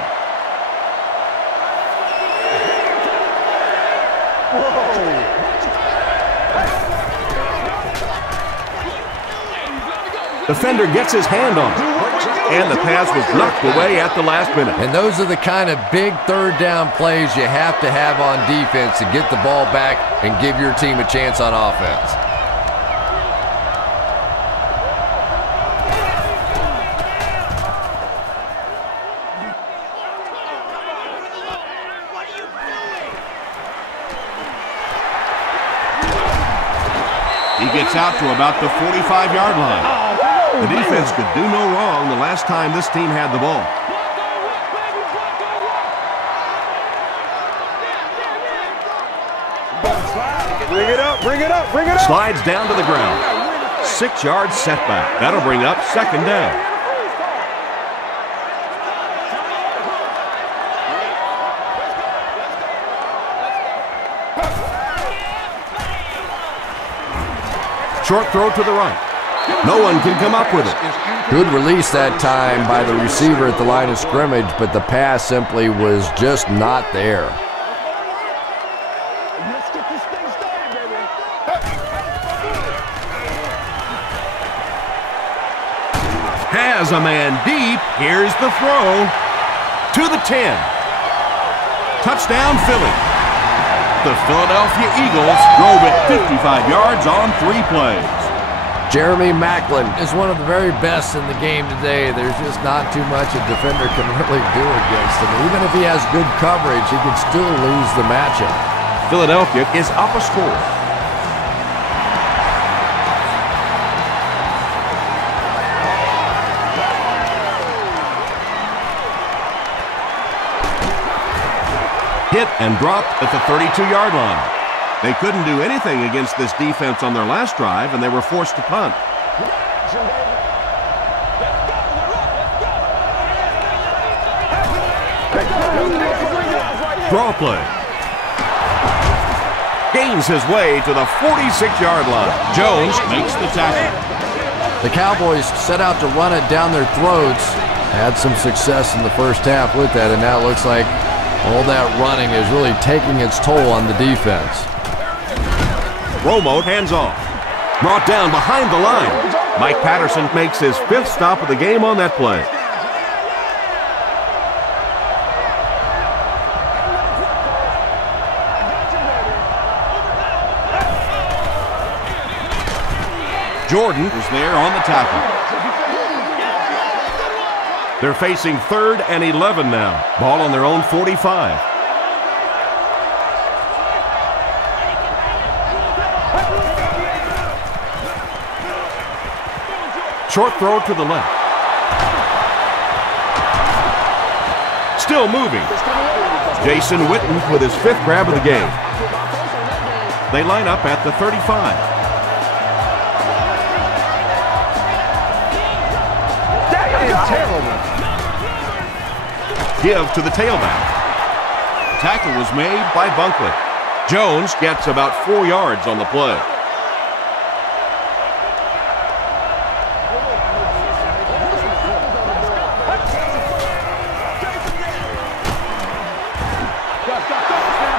Defender gets his hand on it, And the pass was knocked away at the last minute. And those are the kind of big third down plays you have to have on defense to get the ball back and give your team a chance on offense. He gets out to about the 45-yard line. The defense could do no wrong the last time this team had the ball. Bring it up, bring it up, bring it up. Slides down to the ground. 6-yard setback. That'll bring up second down. Short throw to the right. No one can come up with it. Good release that time by the receiver at the line of scrimmage, but the pass simply was just not there. Has a man deep. Here's the throw. To the 10. Touchdown, Philly. The Philadelphia Eagles drove it 55 yards on 3 plays. Jeremy Maclin is one of the very best in the game today. There's just not too much a defender can really do against him. Even if he has good coverage, he can still lose the matchup. Philadelphia is up a score. Hit and dropped at the 32-yard line. They couldn't do anything against this defense on their last drive, and they were forced to punt. Draw play. Gains his way to the 46-yard line. Jones makes the tackle. The Cowboys set out to run it down their throats. Had some success in the first half with that, and now it looks like all that running is really taking its toll on the defense. Romo hands off. Brought down behind the line. Mike Patterson makes his 5th stop of the game on that play. Jordan is there on the tackle. They're facing 3rd and 11 now. Ball on their own 45. Short throw to the left. Still moving. Jason Witten with his 5th grab of the game. They line up at the 35. Give to the tailback. Tackle was made by Bunkley. Jones gets about 4 yards on the play.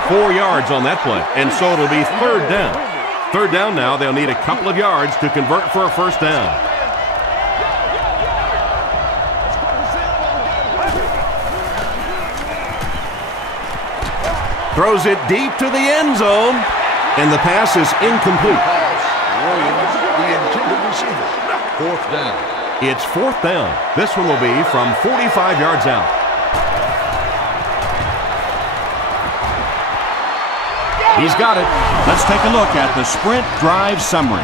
Four yards on that play, and so it'll be 3rd down. 3rd down now, they'll need a couple of yards to convert for a 1st down. Throws it deep to the end zone, and the pass is incomplete. The intended receiver. 4th down. It's 4th down. This one will be from 45 yards out. He's got it. Let's take a look at the sprint drive summary.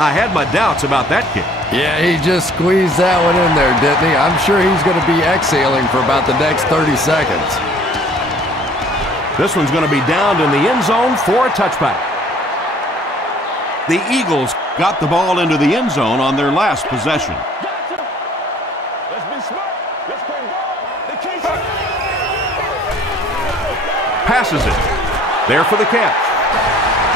I had my doubts about that kick. Yeah, he just squeezed that one in there, didn't he? I'm sure he's going to be exhaling for about the next 30 seconds. This one's going to be downed in the end zone for a touchback. The Eagles got the ball into the end zone on their last possession. Passes it. There for the catch.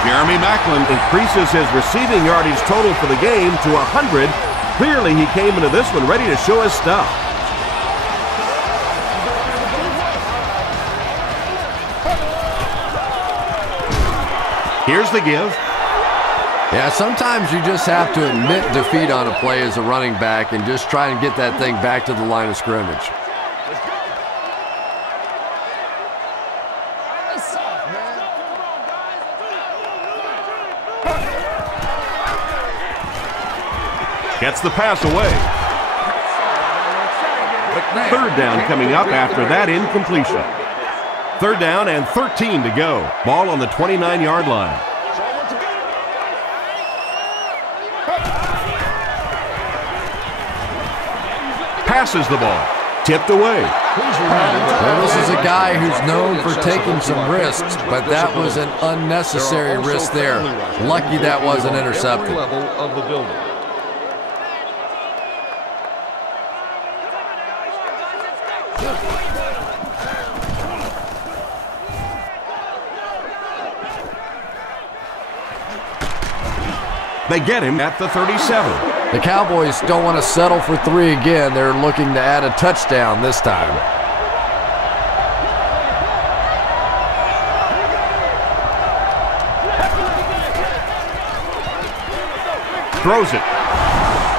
Jeremy Maclin increases his receiving yardage total for the game to 100. Clearly, he came into this one ready to show his stuff. Here's the give. Yeah, sometimes you just have to admit defeat on a play as a running back and just try and get that thing back to the line of scrimmage. Gets the pass away. Third down coming up after that incompletion. Third down and 13 to go. Ball on the 29-yard line. Passes the ball. Tipped away. Well, this is a guy who's known for taking some risks, but that was an unnecessary risk there. Lucky that wasn't intercepted. They get him at the 37. The Cowboys don't want to settle for 3 again. They're looking to add a touchdown this time. Throws it.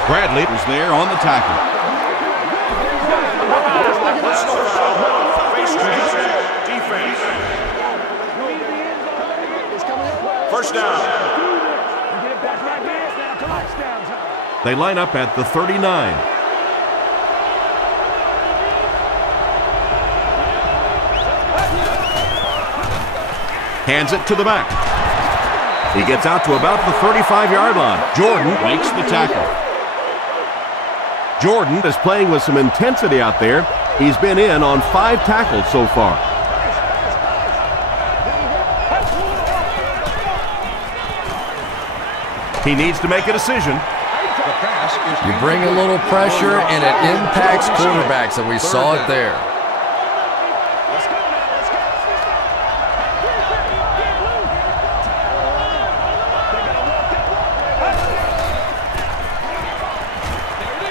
Bradley was there on the tackle. First down. They line up at the 39. Hands it to the back. He gets out to about the 35-yard line. Jordan makes the tackle. Jordan is playing with some intensity out there. He's been in on 5 tackles so far. He needs to make a decision. You bring a little pressure and it impacts quarterbacks, and we saw it there.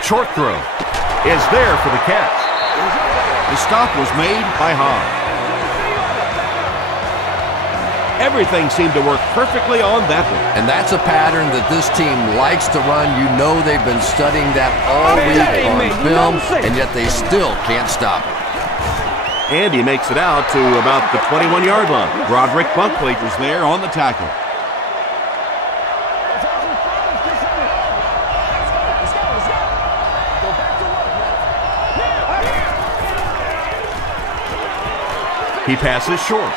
Short throw is there for the catch. The stop was made by Hahn. Everything seemed to work perfectly on that one. And that's a pattern that this team likes to run. You know they've been studying that all week on film, and yet they still can't stop it. And he makes it out to about the 21-yard line. Roderick Bunkley was there on the tackle. He passes short.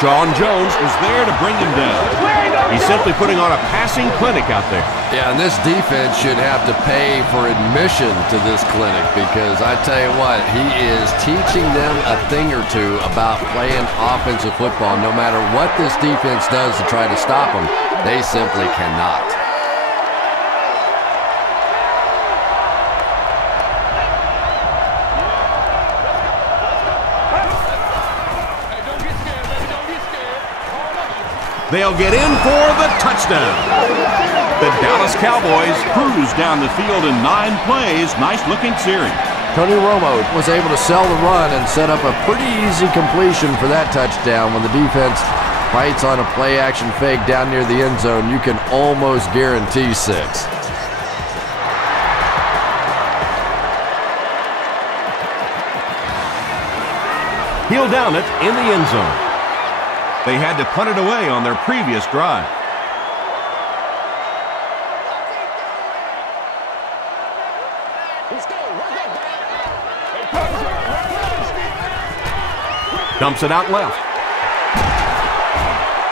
John Jones was there to bring him down. He's simply putting on a passing clinic out there. Yeah, and this defense should have to pay for admission to this clinic, because I tell you what, he is teaching them a thing or two about playing offensive football. No matter what this defense does to try to stop them, they simply cannot. They'll get in for the touchdown. The Dallas Cowboys cruise down the field in 9 plays. Nice-looking series. Tony Romo was able to sell the run and set up a pretty easy completion for that touchdown. When the defense fights on a play-action fake down near the end zone, you can almost guarantee 6. He'll down it in the end zone. They had to punt it away on their previous drive. Dumps it out left.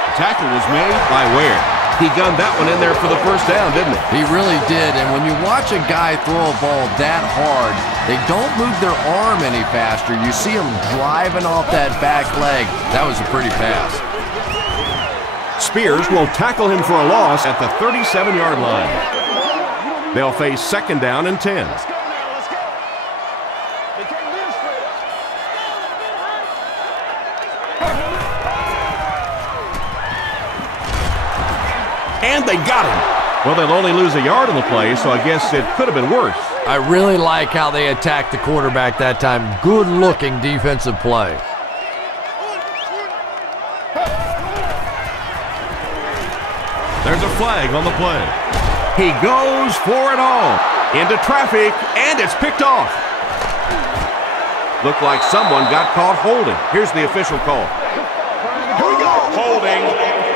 The tackle was made by Ware. He gunned that one in there for the first down, didn't he? He really did, and when you watch a guy throw a ball that hard, they don't move their arm any faster. You see him driving off that back leg. That was a pretty pass. Spears will tackle him for a loss at the 37-yard line. They'll face 2nd down and 10. And they got him. Well, they'll only lose a yard on the play, so I guess it could have been worse. I really like how they attacked the quarterback that time. Good-looking defensive play. There's a flag on the play. He goes for it all. Into traffic, and it's picked off. Looked like someone got caught holding. Here's the official call. Holding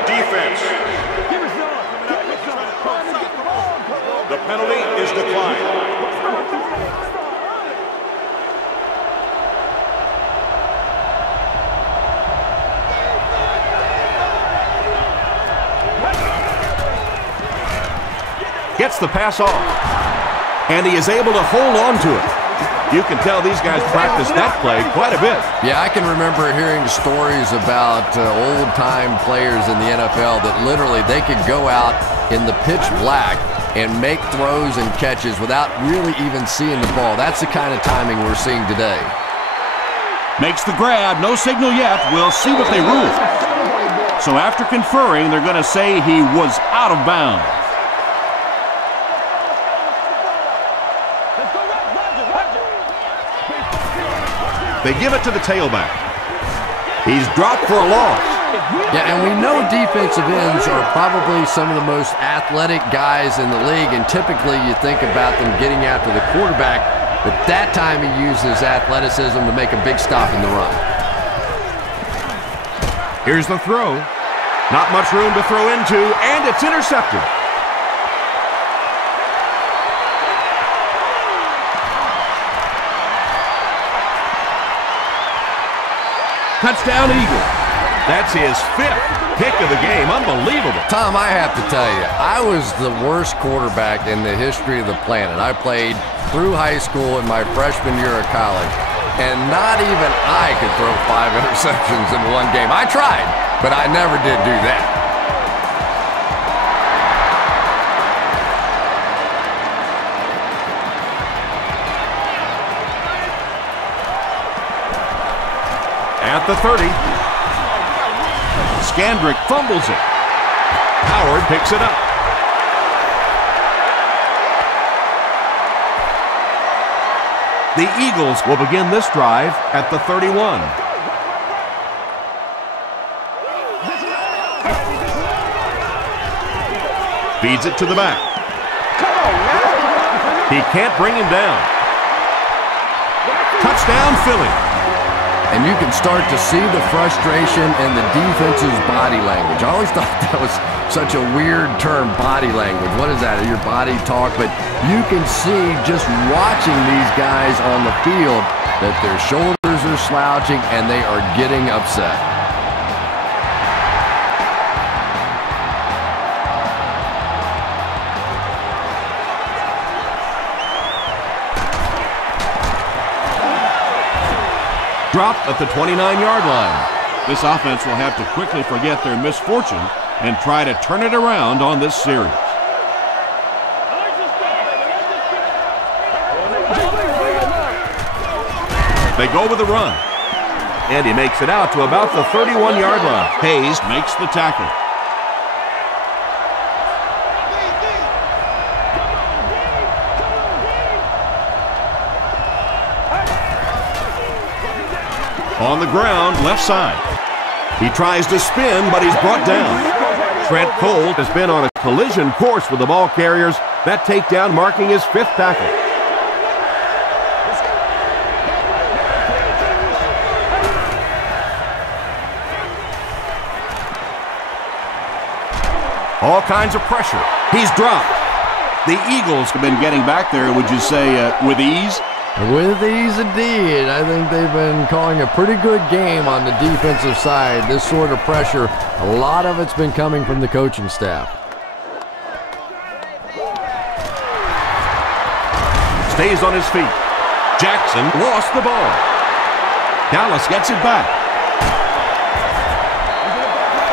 defense. The penalty is declined. Gets the pass off. And he is able to hold on to it. You can tell these guys practice that play quite a bit. Yeah, I can remember hearing stories about old-time players in the NFL that literally they could go out in the pitch black and make throws and catches without really even seeing the ball. That's the kind of timing we're seeing today. Makes the grab. No signal yet. We'll see what they rule. So after conferring, they're going to say he was out of bounds. They give it to the tailback. He's dropped for a loss. Yeah, and we know defensive ends are probably some of the most athletic guys in the league, and typically you think about them getting after the quarterback, but that time he uses athleticism to make a big stop in the run. Here's the throw. Not much room to throw into, and it's intercepted. Touchdown, Eagle. That's his 5th pick of the game. Unbelievable. Tom, I have to tell you, I was the worst quarterback in the history of the planet. I played through high school in my freshman year of college, and not even I could throw 5 interceptions in one game. I tried, but I never did do that. At the 30. Scandrick fumbles it. Howard picks it up. The Eagles will begin this drive at the 31. Feeds it to the back. He can't bring him down. Touchdown, Philly. And you can start to see the frustration in the defense's body language. I always thought that was such a weird term, body language. What is that? Your body talk? But you can see just watching these guys on the field that their shoulders are slouching and they are getting upset. Dropped at the 29-yard line. This offense will have to quickly forget their misfortune and try to turn it around on this series. They go with the run. And he makes it out to about the 31-yard line. Hayes makes the tackle. On the ground, left side. He tries to spin, but he's brought down. Trent Cole has been on a collision course with the ball carriers. That takedown marking his 5th tackle. All kinds of pressure. He's dropped. The Eagles have been getting back there, would you say, with ease? With ease indeed. I think they've been calling a pretty good game on the defensive side. This sort of pressure, a lot of it's been coming from the coaching staff. Stays on his feet. Jackson lost the ball. Dallas gets it back.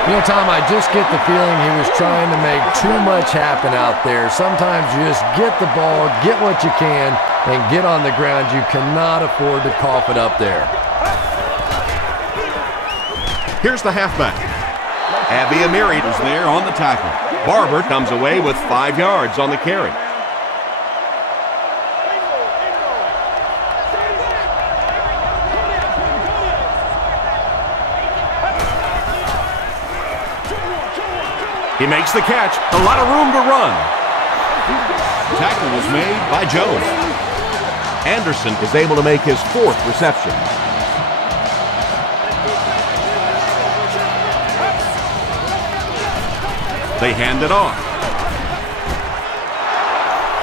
You know, Tom, I just get the feeling he was trying to make too much happen out there. Sometimes you just get the ball, get what you can, and get on the ground. You cannot afford to cough it up there. Here's the halfback. Abby Amiri is there on the tackle. Barber comes away with 5 yards on the carry. He makes the catch. A lot of room to run. Tackle was made by Jones. Anderson is able to make his 4th reception. They hand it off.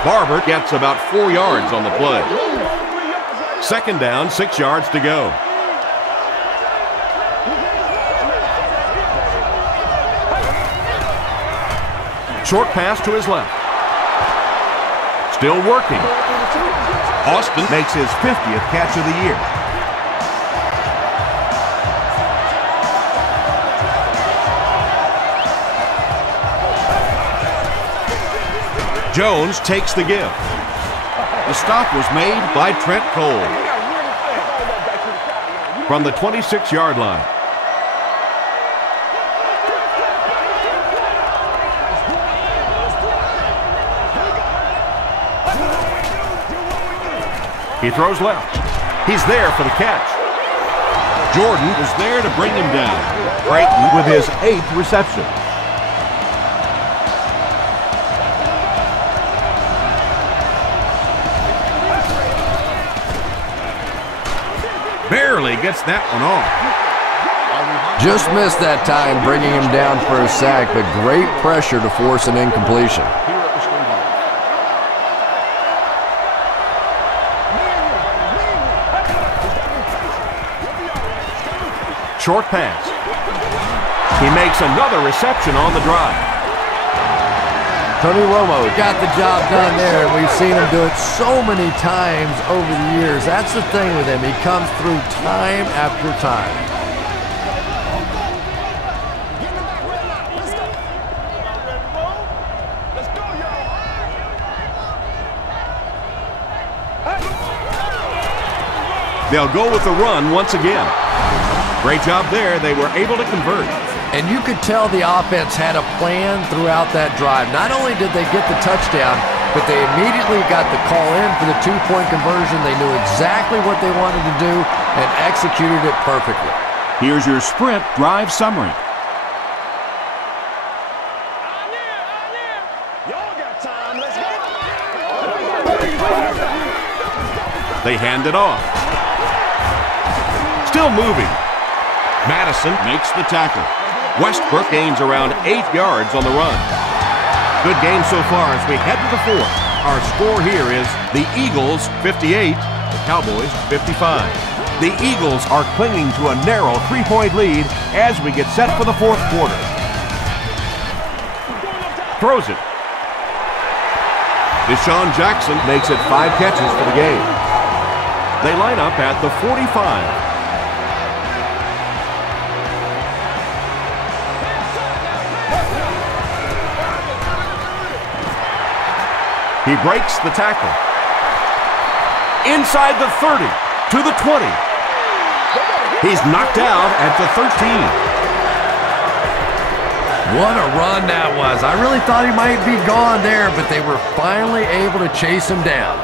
Barber gets about 4 yards on the play. 2nd down, 6 yards to go. Short pass to his left. Still working. Austin makes his 50th catch of the year. Jones takes the give. The stop was made by Trent Cole from the 26-yard line. He throws left. He's there for the catch. Jordan is there to bring him down. Creighton with his 8th reception. Barely gets that one off. Just missed that time, bringing him down for a sack, but great pressure to force an incompletion. Short pass. He makes another reception on the drive. Tony Romo got the job done there, and we've seen him do it so many times over the years. That's the thing with him. He comes through time after time. They'll go with the run once again. Great job there. They were able to convert. And you could tell the offense had a plan throughout that drive. Not only did they get the touchdown, but they immediately got the call in for the 2-point conversion. They knew exactly what they wanted to do and executed it perfectly. Here's your sprint drive summary. They hand it off. Still moving. Madison makes the tackle. Westbrook gains around 8 yards on the run. Good game so far as we head to the 4th. Our score here is the Eagles 58, the Cowboys 55. The Eagles are clinging to a narrow 3-point lead as we get set for the 4th quarter. Throws it. Deshaun Jackson makes it 5 catches for the game. They line up at the 45. He breaks the tackle. Inside the 30, to the 20. He's knocked out at the 13. What a run that was. I really thought he might be gone there, but they were finally able to chase him down.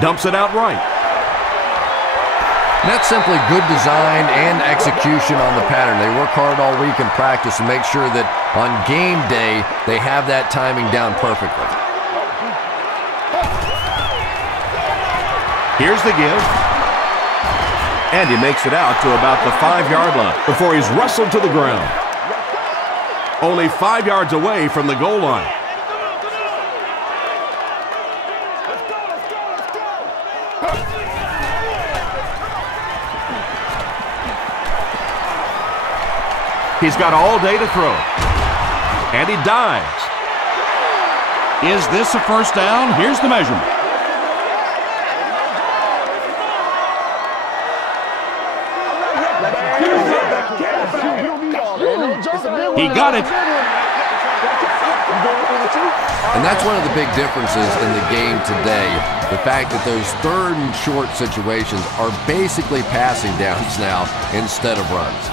Dumps it out right. And that's simply good design and execution on the pattern. They work hard all week in practice and make sure that on game day they have that timing down perfectly. Here's the give. And he makes it out to about the 5-yard line before he's wrestled to the ground. Only 5 yards away from the goal line. He's got all day to throw. And he dives. Is this a first down? Here's the measurement. He got it. And that's one of the big differences in the game today. The fact that those 3rd and short situations are basically passing downs now instead of runs.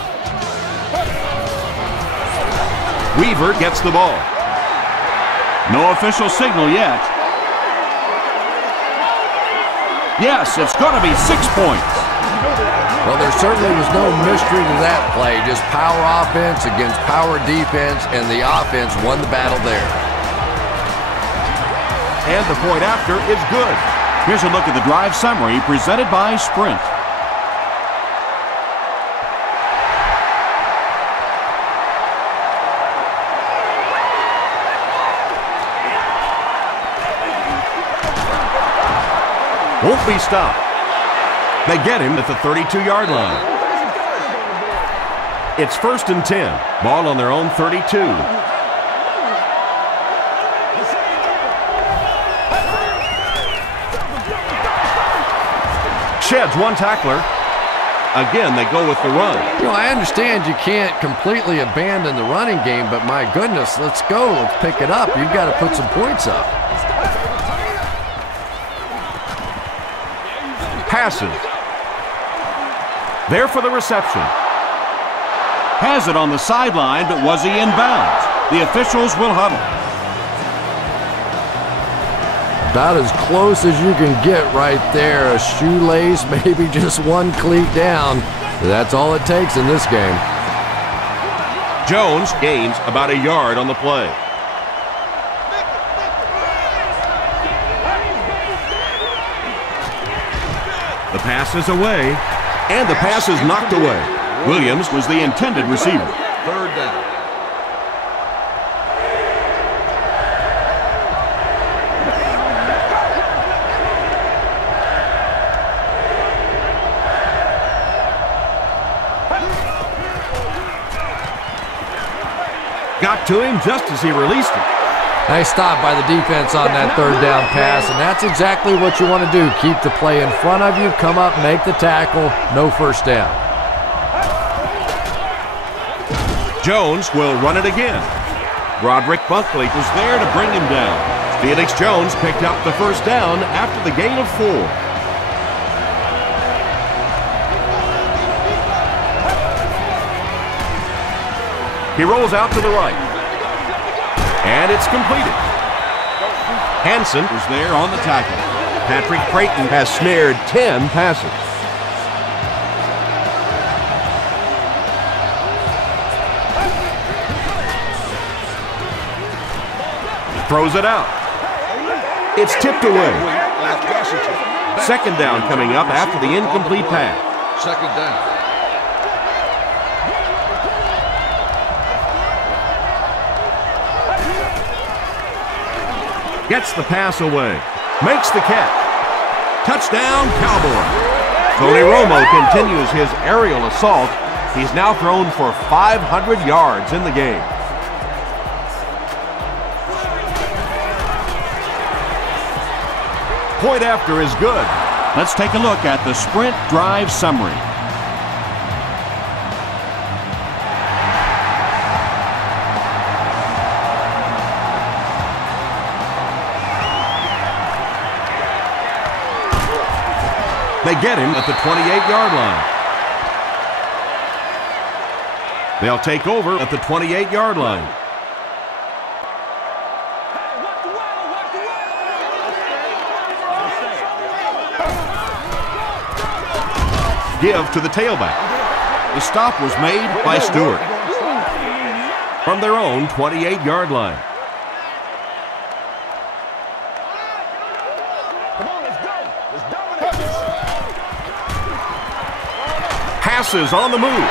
Weaver gets the ball. No official signal yet. Yes, it's going to be 6 points. Well, there certainly was no mystery to that play. Just power offense against power defense, and the offense won the battle there. And the point after is good. Here's a look at the drive summary presented by Sprint. Won't be stopped. They get him at the 32-yard line. It's 1st and 10. Ball on their own 32. Sheds one tackler. Again, they go with the run. You know, I understand you can't completely abandon the running game, but my goodness, let's go. Let's pick it up. You've got to put some points up. Passes. There for the reception. Has it on the sideline, but was he in bounds? The officials will huddle. About as close as you can get right there. A shoelace, maybe just one cleat down. That's all it takes in this game. Jones gains about a yard on the play. The pass is away, and the pass is knocked away. Williams was the intended receiver. 3rd down. Got to him just as he released it. Nice stop by the defense on that 3rd down pass, and that's exactly what you want to do. Keep the play in front of you, come up, make the tackle, no 1st down. Jones will run it again. Roderick Bunkley was there to bring him down. Felix Jones picked up the 1st down after the gain of 4. He rolls out to the right. And it's completed. Hansen was there on the tackle. Patrick Creighton has snared 10 passes. Throws it out. It's tipped away. 2nd down coming up after the incomplete pass. 2nd down. Gets the pass away. Makes the catch. Touchdown, Cowboys. Tony Romo continues his aerial assault. He's now thrown for 500 yards in the game. Point after is good. Let's take a look at the Sprint drive summary. They get him at the 28-yard line. They'll take over at the 28-yard line. Give to the tailback. The stop was made by Stewart. From their own 28-yard line. Passes on the move.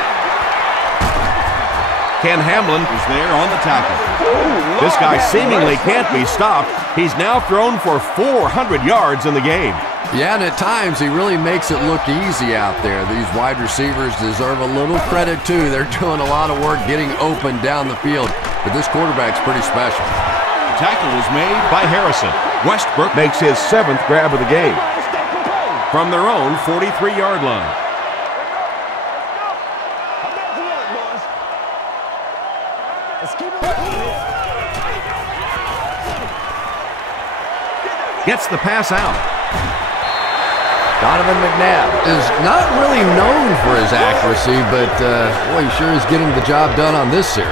Ken Hamlin is there on the tackle. This guy seemingly can't be stopped. He's now thrown for 400 yards in the game. Yeah, and at times he really makes it look easy out there. These wide receivers deserve a little credit too. They're doing a lot of work getting open down the field, but this quarterback's pretty special. The tackle was made by Harrison. Westbrook makes his 7th grab of the game. From their own 43-yard line. Gets the pass out. Donovan McNabb is not really known for his accuracy, but boy, he sure is getting the job done on this series.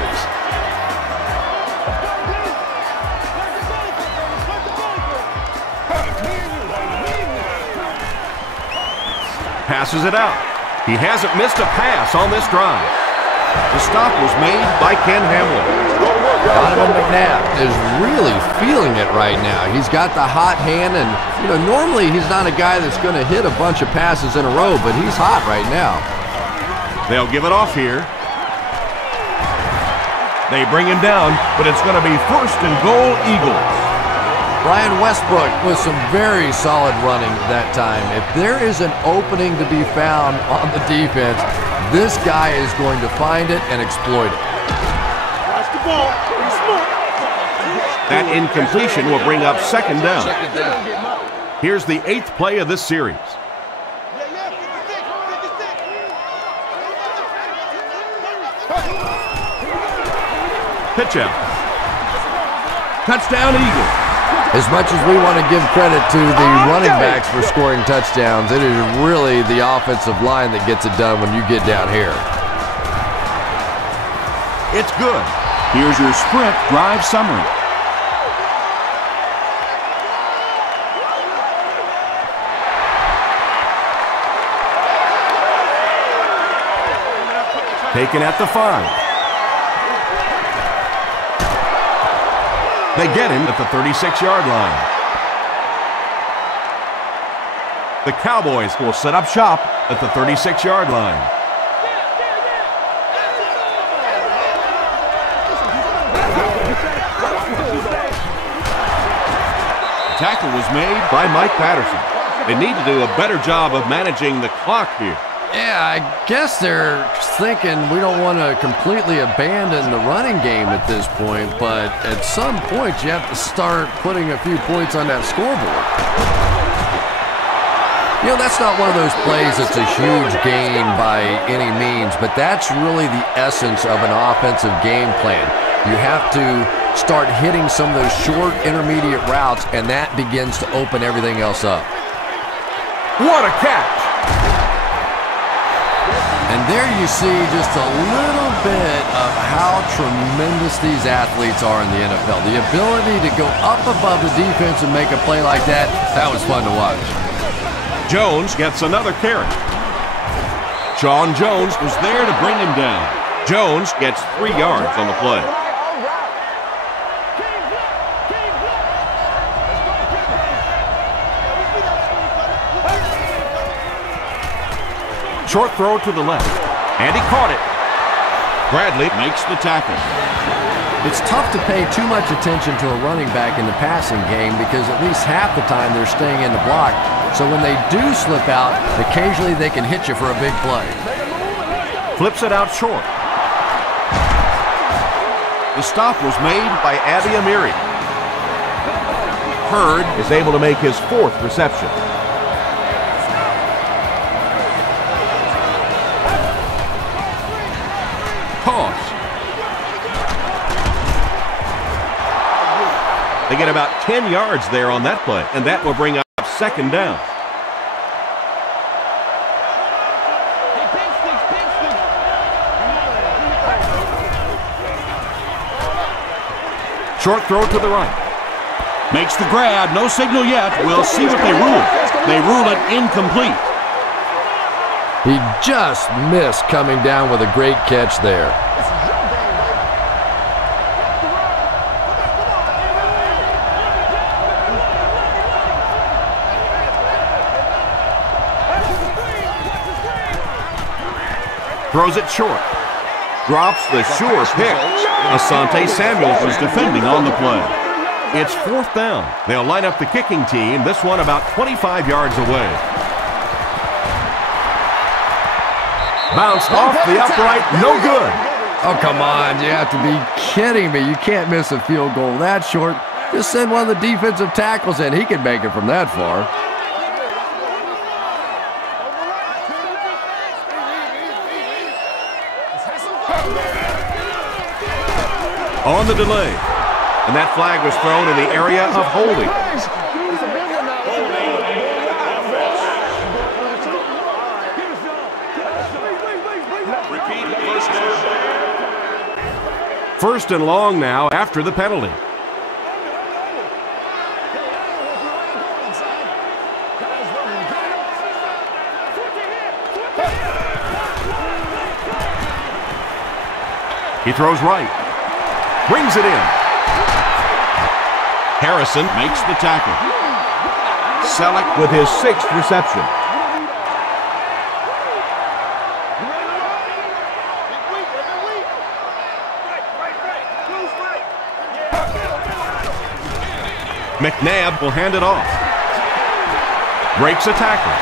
Passes it out. He hasn't missed a pass on this drive. The stop was made by Ken Hamlin. Donovan McNabb is really feeling it right now. He's got the hot hand, and normally he's not a guy that's going to hit a bunch of passes in a row, but he's hot right now. They'll give it off here. They bring him down, but it's going to be 1st and goal, Eagles. Brian Westbrook with some very solid running that time. If there is an opening to be found on the defense, this guy is going to find it and exploit it. Watch the ball. Be smart. That incompletion will bring up 2nd down. Here's the 8th play of this series. Pitch out. Touchdown, Eagles. As much as we want to give credit to the running backs for scoring touchdowns, it is really the offensive line that gets it done when you get down here. It's good. Here's your sprint drive summary. Taken at the 5. They get him at the 36-yard line. The Cowboys will set up shop at the 36-yard line. The tackle was made by Mike Patterson. They need to do a better job of managing the clock here. Yeah, I guess they're thinking we don't want to completely abandon the running game at this point, but at some point you have to start putting a few points on that scoreboard. That's not one of those plays that's a huge gain by any means, but that's really the essence of an offensive game plan. You have to start hitting some of those short intermediate routes, and that begins to open everything else up. What a catch! And there you see just a little bit of how tremendous these athletes are in the NFL. The ability to go up above the defense and make a play like that, that was fun to watch. Jones gets another carry. Sean Jones was there to bring him down. Jones gets 3 yards on the play. Short throw to the left, and he caught it. Bradley makes the tackle. It's tough to pay too much attention to a running back in the passing game because at least half the time they're staying in the block. So when they do slip out, occasionally they can hit you for a big play. Flips it out short. The stop was made by Abby Amiri. Hurd is able to make his 4th reception. They get about 10 yards there on that play, and that will bring up 2nd down. Short throw to the right. Makes the grab, no signal yet. We'll see what they rule. They rule it incomplete. He just missed coming down with a great catch there. Throws it short. Drops the sure pick. Asante Samuels was defending on the play. It's 4th down. They'll line up the kicking team, this one about 25 yards away. Bounced off the upright, no good. Oh, come on. You have to be kidding me. You can't miss a field goal that short. Just send one of the defensive tackles in. He can make it from that far. On the delay. And that flag was thrown in the area of holding. First and long now after the penalty. He throws right. Brings it in. Harrison makes the tackle. Selleck with his 6th reception. McNabb will hand it off. Breaks a tackle.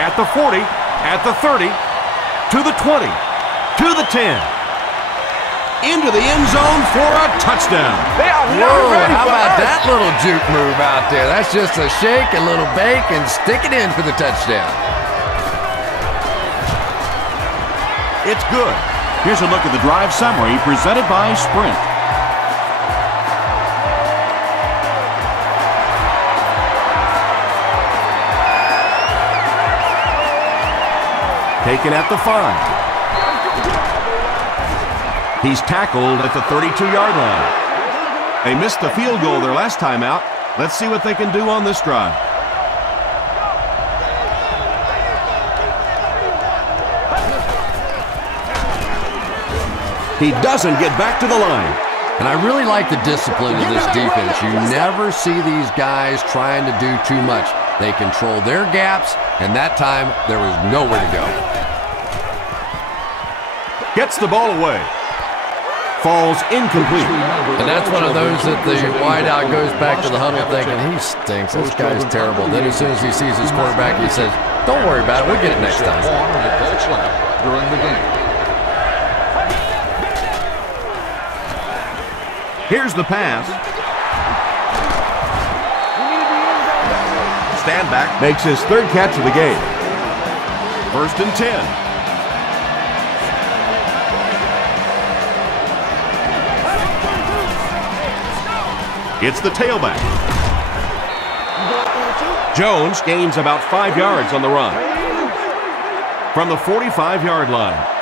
At the 40, at the 30, to the 20, to the 10. Into the end zone for a touchdown. Whoa, how about that little juke move out there? That's just a shake, a little bake, and stick it in for the touchdown. It's good. Here's a look at the drive summary presented by Sprint. Taken at the 5. He's tackled at the 32-yard line. They missed the field goal their last time out. Let's see what they can do on this drive. He doesn't get back to the line. And I really like the discipline of this defense. You never see these guys trying to do too much. They control their gaps, and that time there was nowhere to go. Gets the ball away. Falls incomplete. And that's one of those that the wideout goes back to the huddle thinking, he stinks, this guy's terrible. Then as soon as he sees his quarterback, he says, don't worry about it, we'll get it next time. During the game. Here's the pass. Standback makes his 3rd catch of the game. 1st and 10. It's the tailback. Jones gains about 5 yards on the run. From the 45-yard line.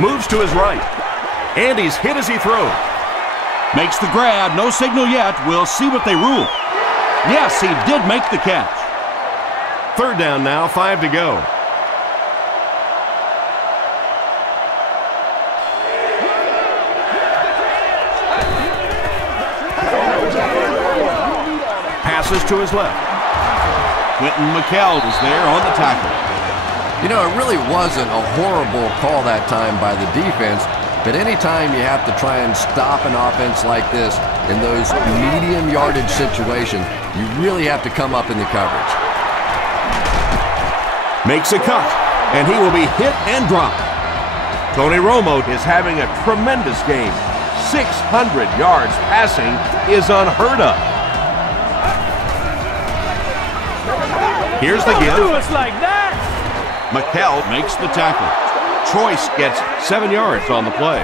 Moves to his right. And he's hit as he throws. Makes the grab. No signal yet. We'll see what they rule. Yes, he did make the catch. 3rd down now, 5 to go. Passes to his left. Quentin McKell was there on the tackle. You know, it really wasn't a horrible call that time by the defense, but anytime you have to try and stop an offense like this in those medium yardage situations, you really have to come up in the coverage. Makes a cut, and he will be hit and dropped. Tony Romo is having a tremendous game. 600 yards passing is unheard of. Here's the give. Do us like that. McKell makes the tackle. Choice gets 7 yards on the play.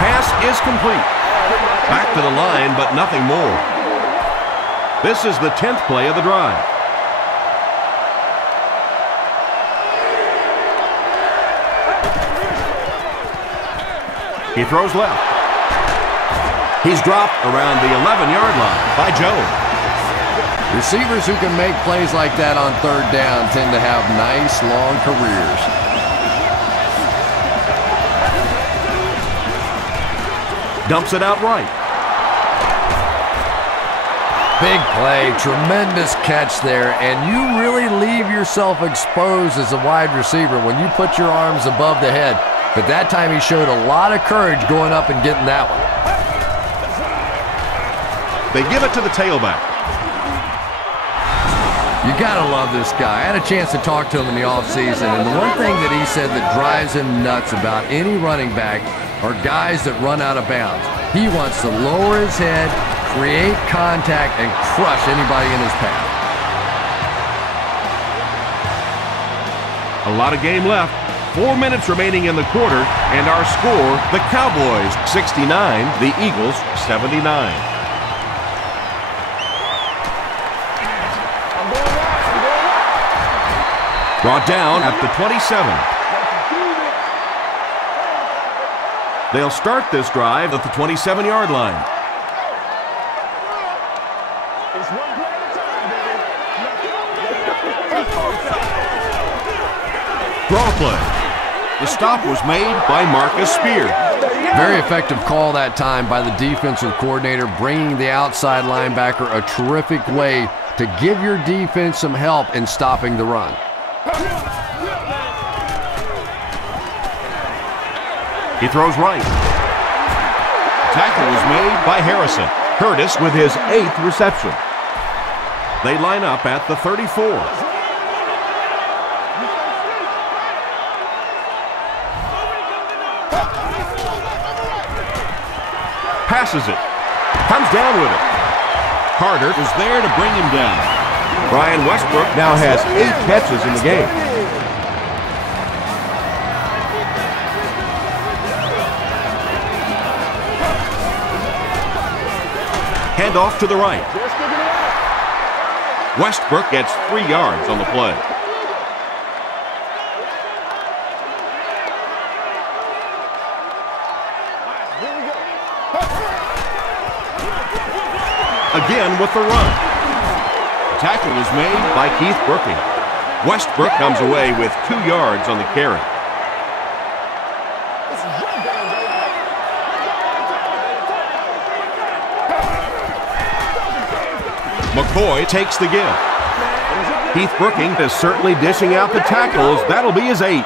Pass is complete. Back to the line, but nothing more. This is the 10th play of the drive. He throws left. He's dropped around the 11-yard line by Jones. Receivers who can make plays like that on 3rd down tend to have nice, long careers. Dumps it out right. Big play, tremendous catch there, and you really leave yourself exposed as a wide receiver when you put your arms above the head. But that time he showed a lot of courage going up and getting that one. They give it to the tailback. You gotta love this guy. I had a chance to talk to him in the offseason, and the one thing that he said that drives him nuts about any running back are guys that run out of bounds. He wants to lower his head, create contact, and crush anybody in his path. A lot of game left. 4 minutes remaining in the quarter, and our score, the Cowboys 69, the Eagles 79. Brought down at the 27. They'll start this drive at the 27-yard line. Draw play. The stop was made by Marcus Spear. Very effective call that time by the defensive coordinator, bringing the outside linebacker a terrific way to give your defense some help in stopping the run. He throws right. Tackle was made by Harrison. Curtis with his 8th reception. They line up at the 34. Passes it. Comes down with it. Carter is there to bring him down. Brian Westbrook now has 8 catches in the game. Handoff to the right. Westbrook gets 3 yards on the play. Again with the run. Tackle was made by Keith Brooking. Westbrook comes away with 2 yards on the carry. McCoy takes the give. Keith Brooking is certainly dishing out the tackles. That'll be his 8th.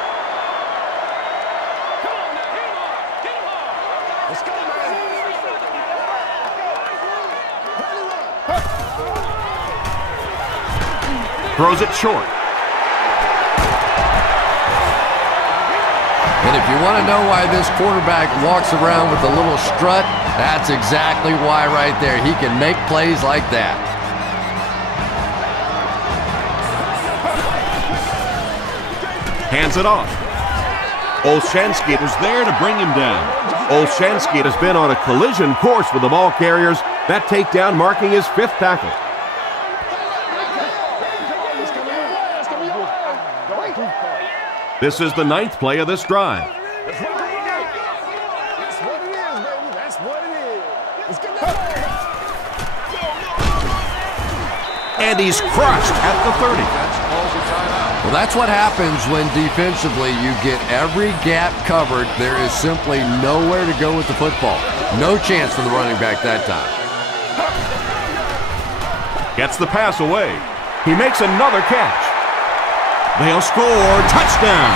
Throws it short. And if you want to know why this quarterback walks around with a little strut, that's exactly why right there. He can make plays like that. Hands it off. Olshansky was there to bring him down. Olshansky has been on a collision course with the ball carriers. That takedown marking his 5th tackle. This is the 9th play of this drive. And he's crushed at the 30. Well, that's what happens when defensively you get every gap covered. There is simply nowhere to go with the football. No chance for the running back that time. Gets the pass away. He makes another catch. They'll score. Touchdown.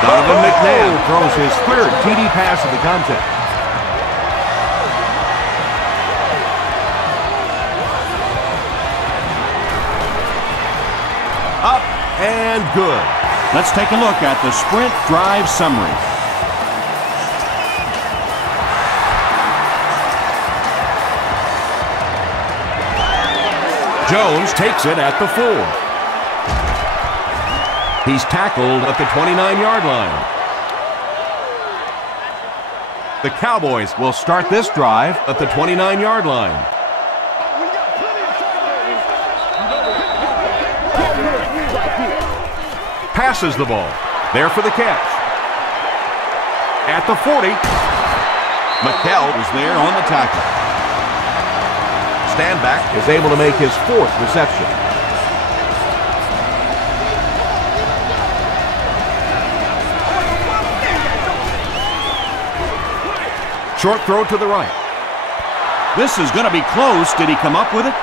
Donovan McNabb throws his 3rd TD pass of the contest. Up and good. Let's take a look at the sprint drive summary. Jones takes it at the 4. He's tackled at the 29-yard line. The Cowboys will start this drive at the 29-yard line. Passes the ball. There for the catch. At the 40. McKell was there on the tackle. Standback is able to make his 4th reception. Short throw to the right. This is going to be close. Did he come up with it?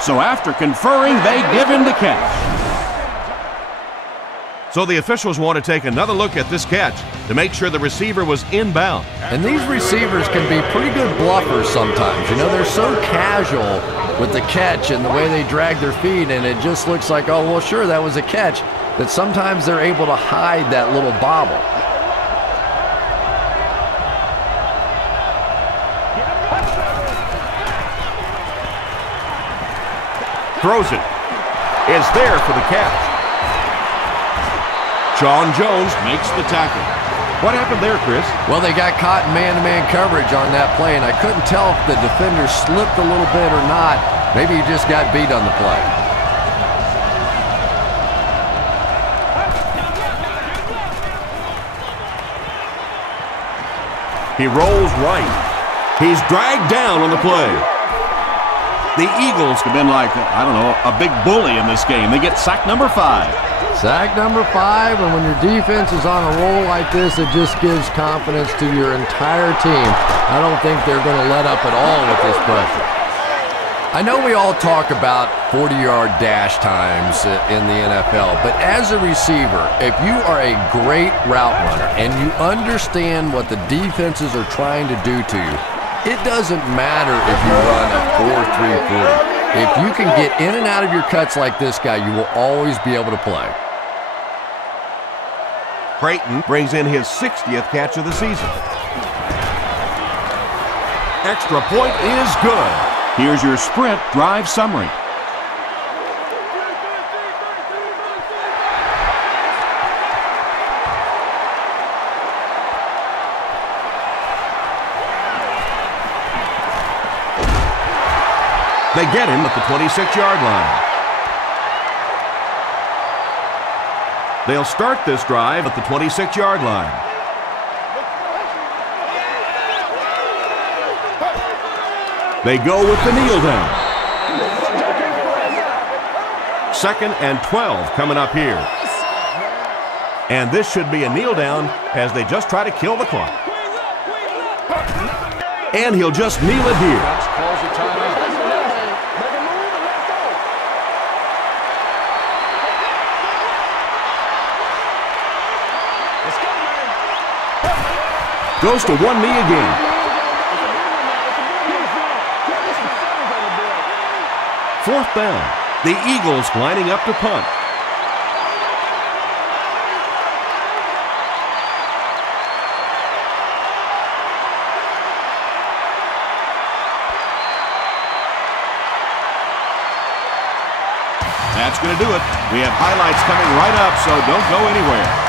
So after conferring, they give him the catch. So the officials want to take another look at this catch to make sure the receiver was inbound. And these receivers can be pretty good bluffers sometimes. You know, they're so casual with the catch and the way they drag their feet, and it just looks like, oh, well, sure, that was a catch, that sometimes they're able to hide that little bobble. Throws it. Is there for the catch. Sean Jones makes the tackle. What happened there, Chris? Well, they got caught in man-to-man coverage on that play, and I couldn't tell if the defender slipped a little bit or not. Maybe he just got beat on the play. He rolls right. He's dragged down on the play. The Eagles have been like, I don't know, a big bully in this game. They get sack number 5. Sack number 5, and when your defense is on a roll like this, it just gives confidence to your entire team. I don't think they're going to let up at all with this pressure. I know we all talk about 40-yard dash times in the NFL, but as a receiver, if you are a great route runner and you understand what the defenses are trying to do to you, it doesn't matter if you run a 4.340. If you can get in and out of your cuts like this guy, you will always be able to play. Creighton brings in his 60th catch of the season. Extra point is good. Here's your sprint drive summary. They get him at the 26-yard line. They'll start this drive at the 26-yard line. They go with the kneel down. 2nd and 12 coming up here. And this should be a kneel down as they just try to kill the clock. And he'll just kneel it here. Goes to one knee again. 4th down. The Eagles lining up to punt. That's going to do it. We have highlights coming right up, so don't go anywhere.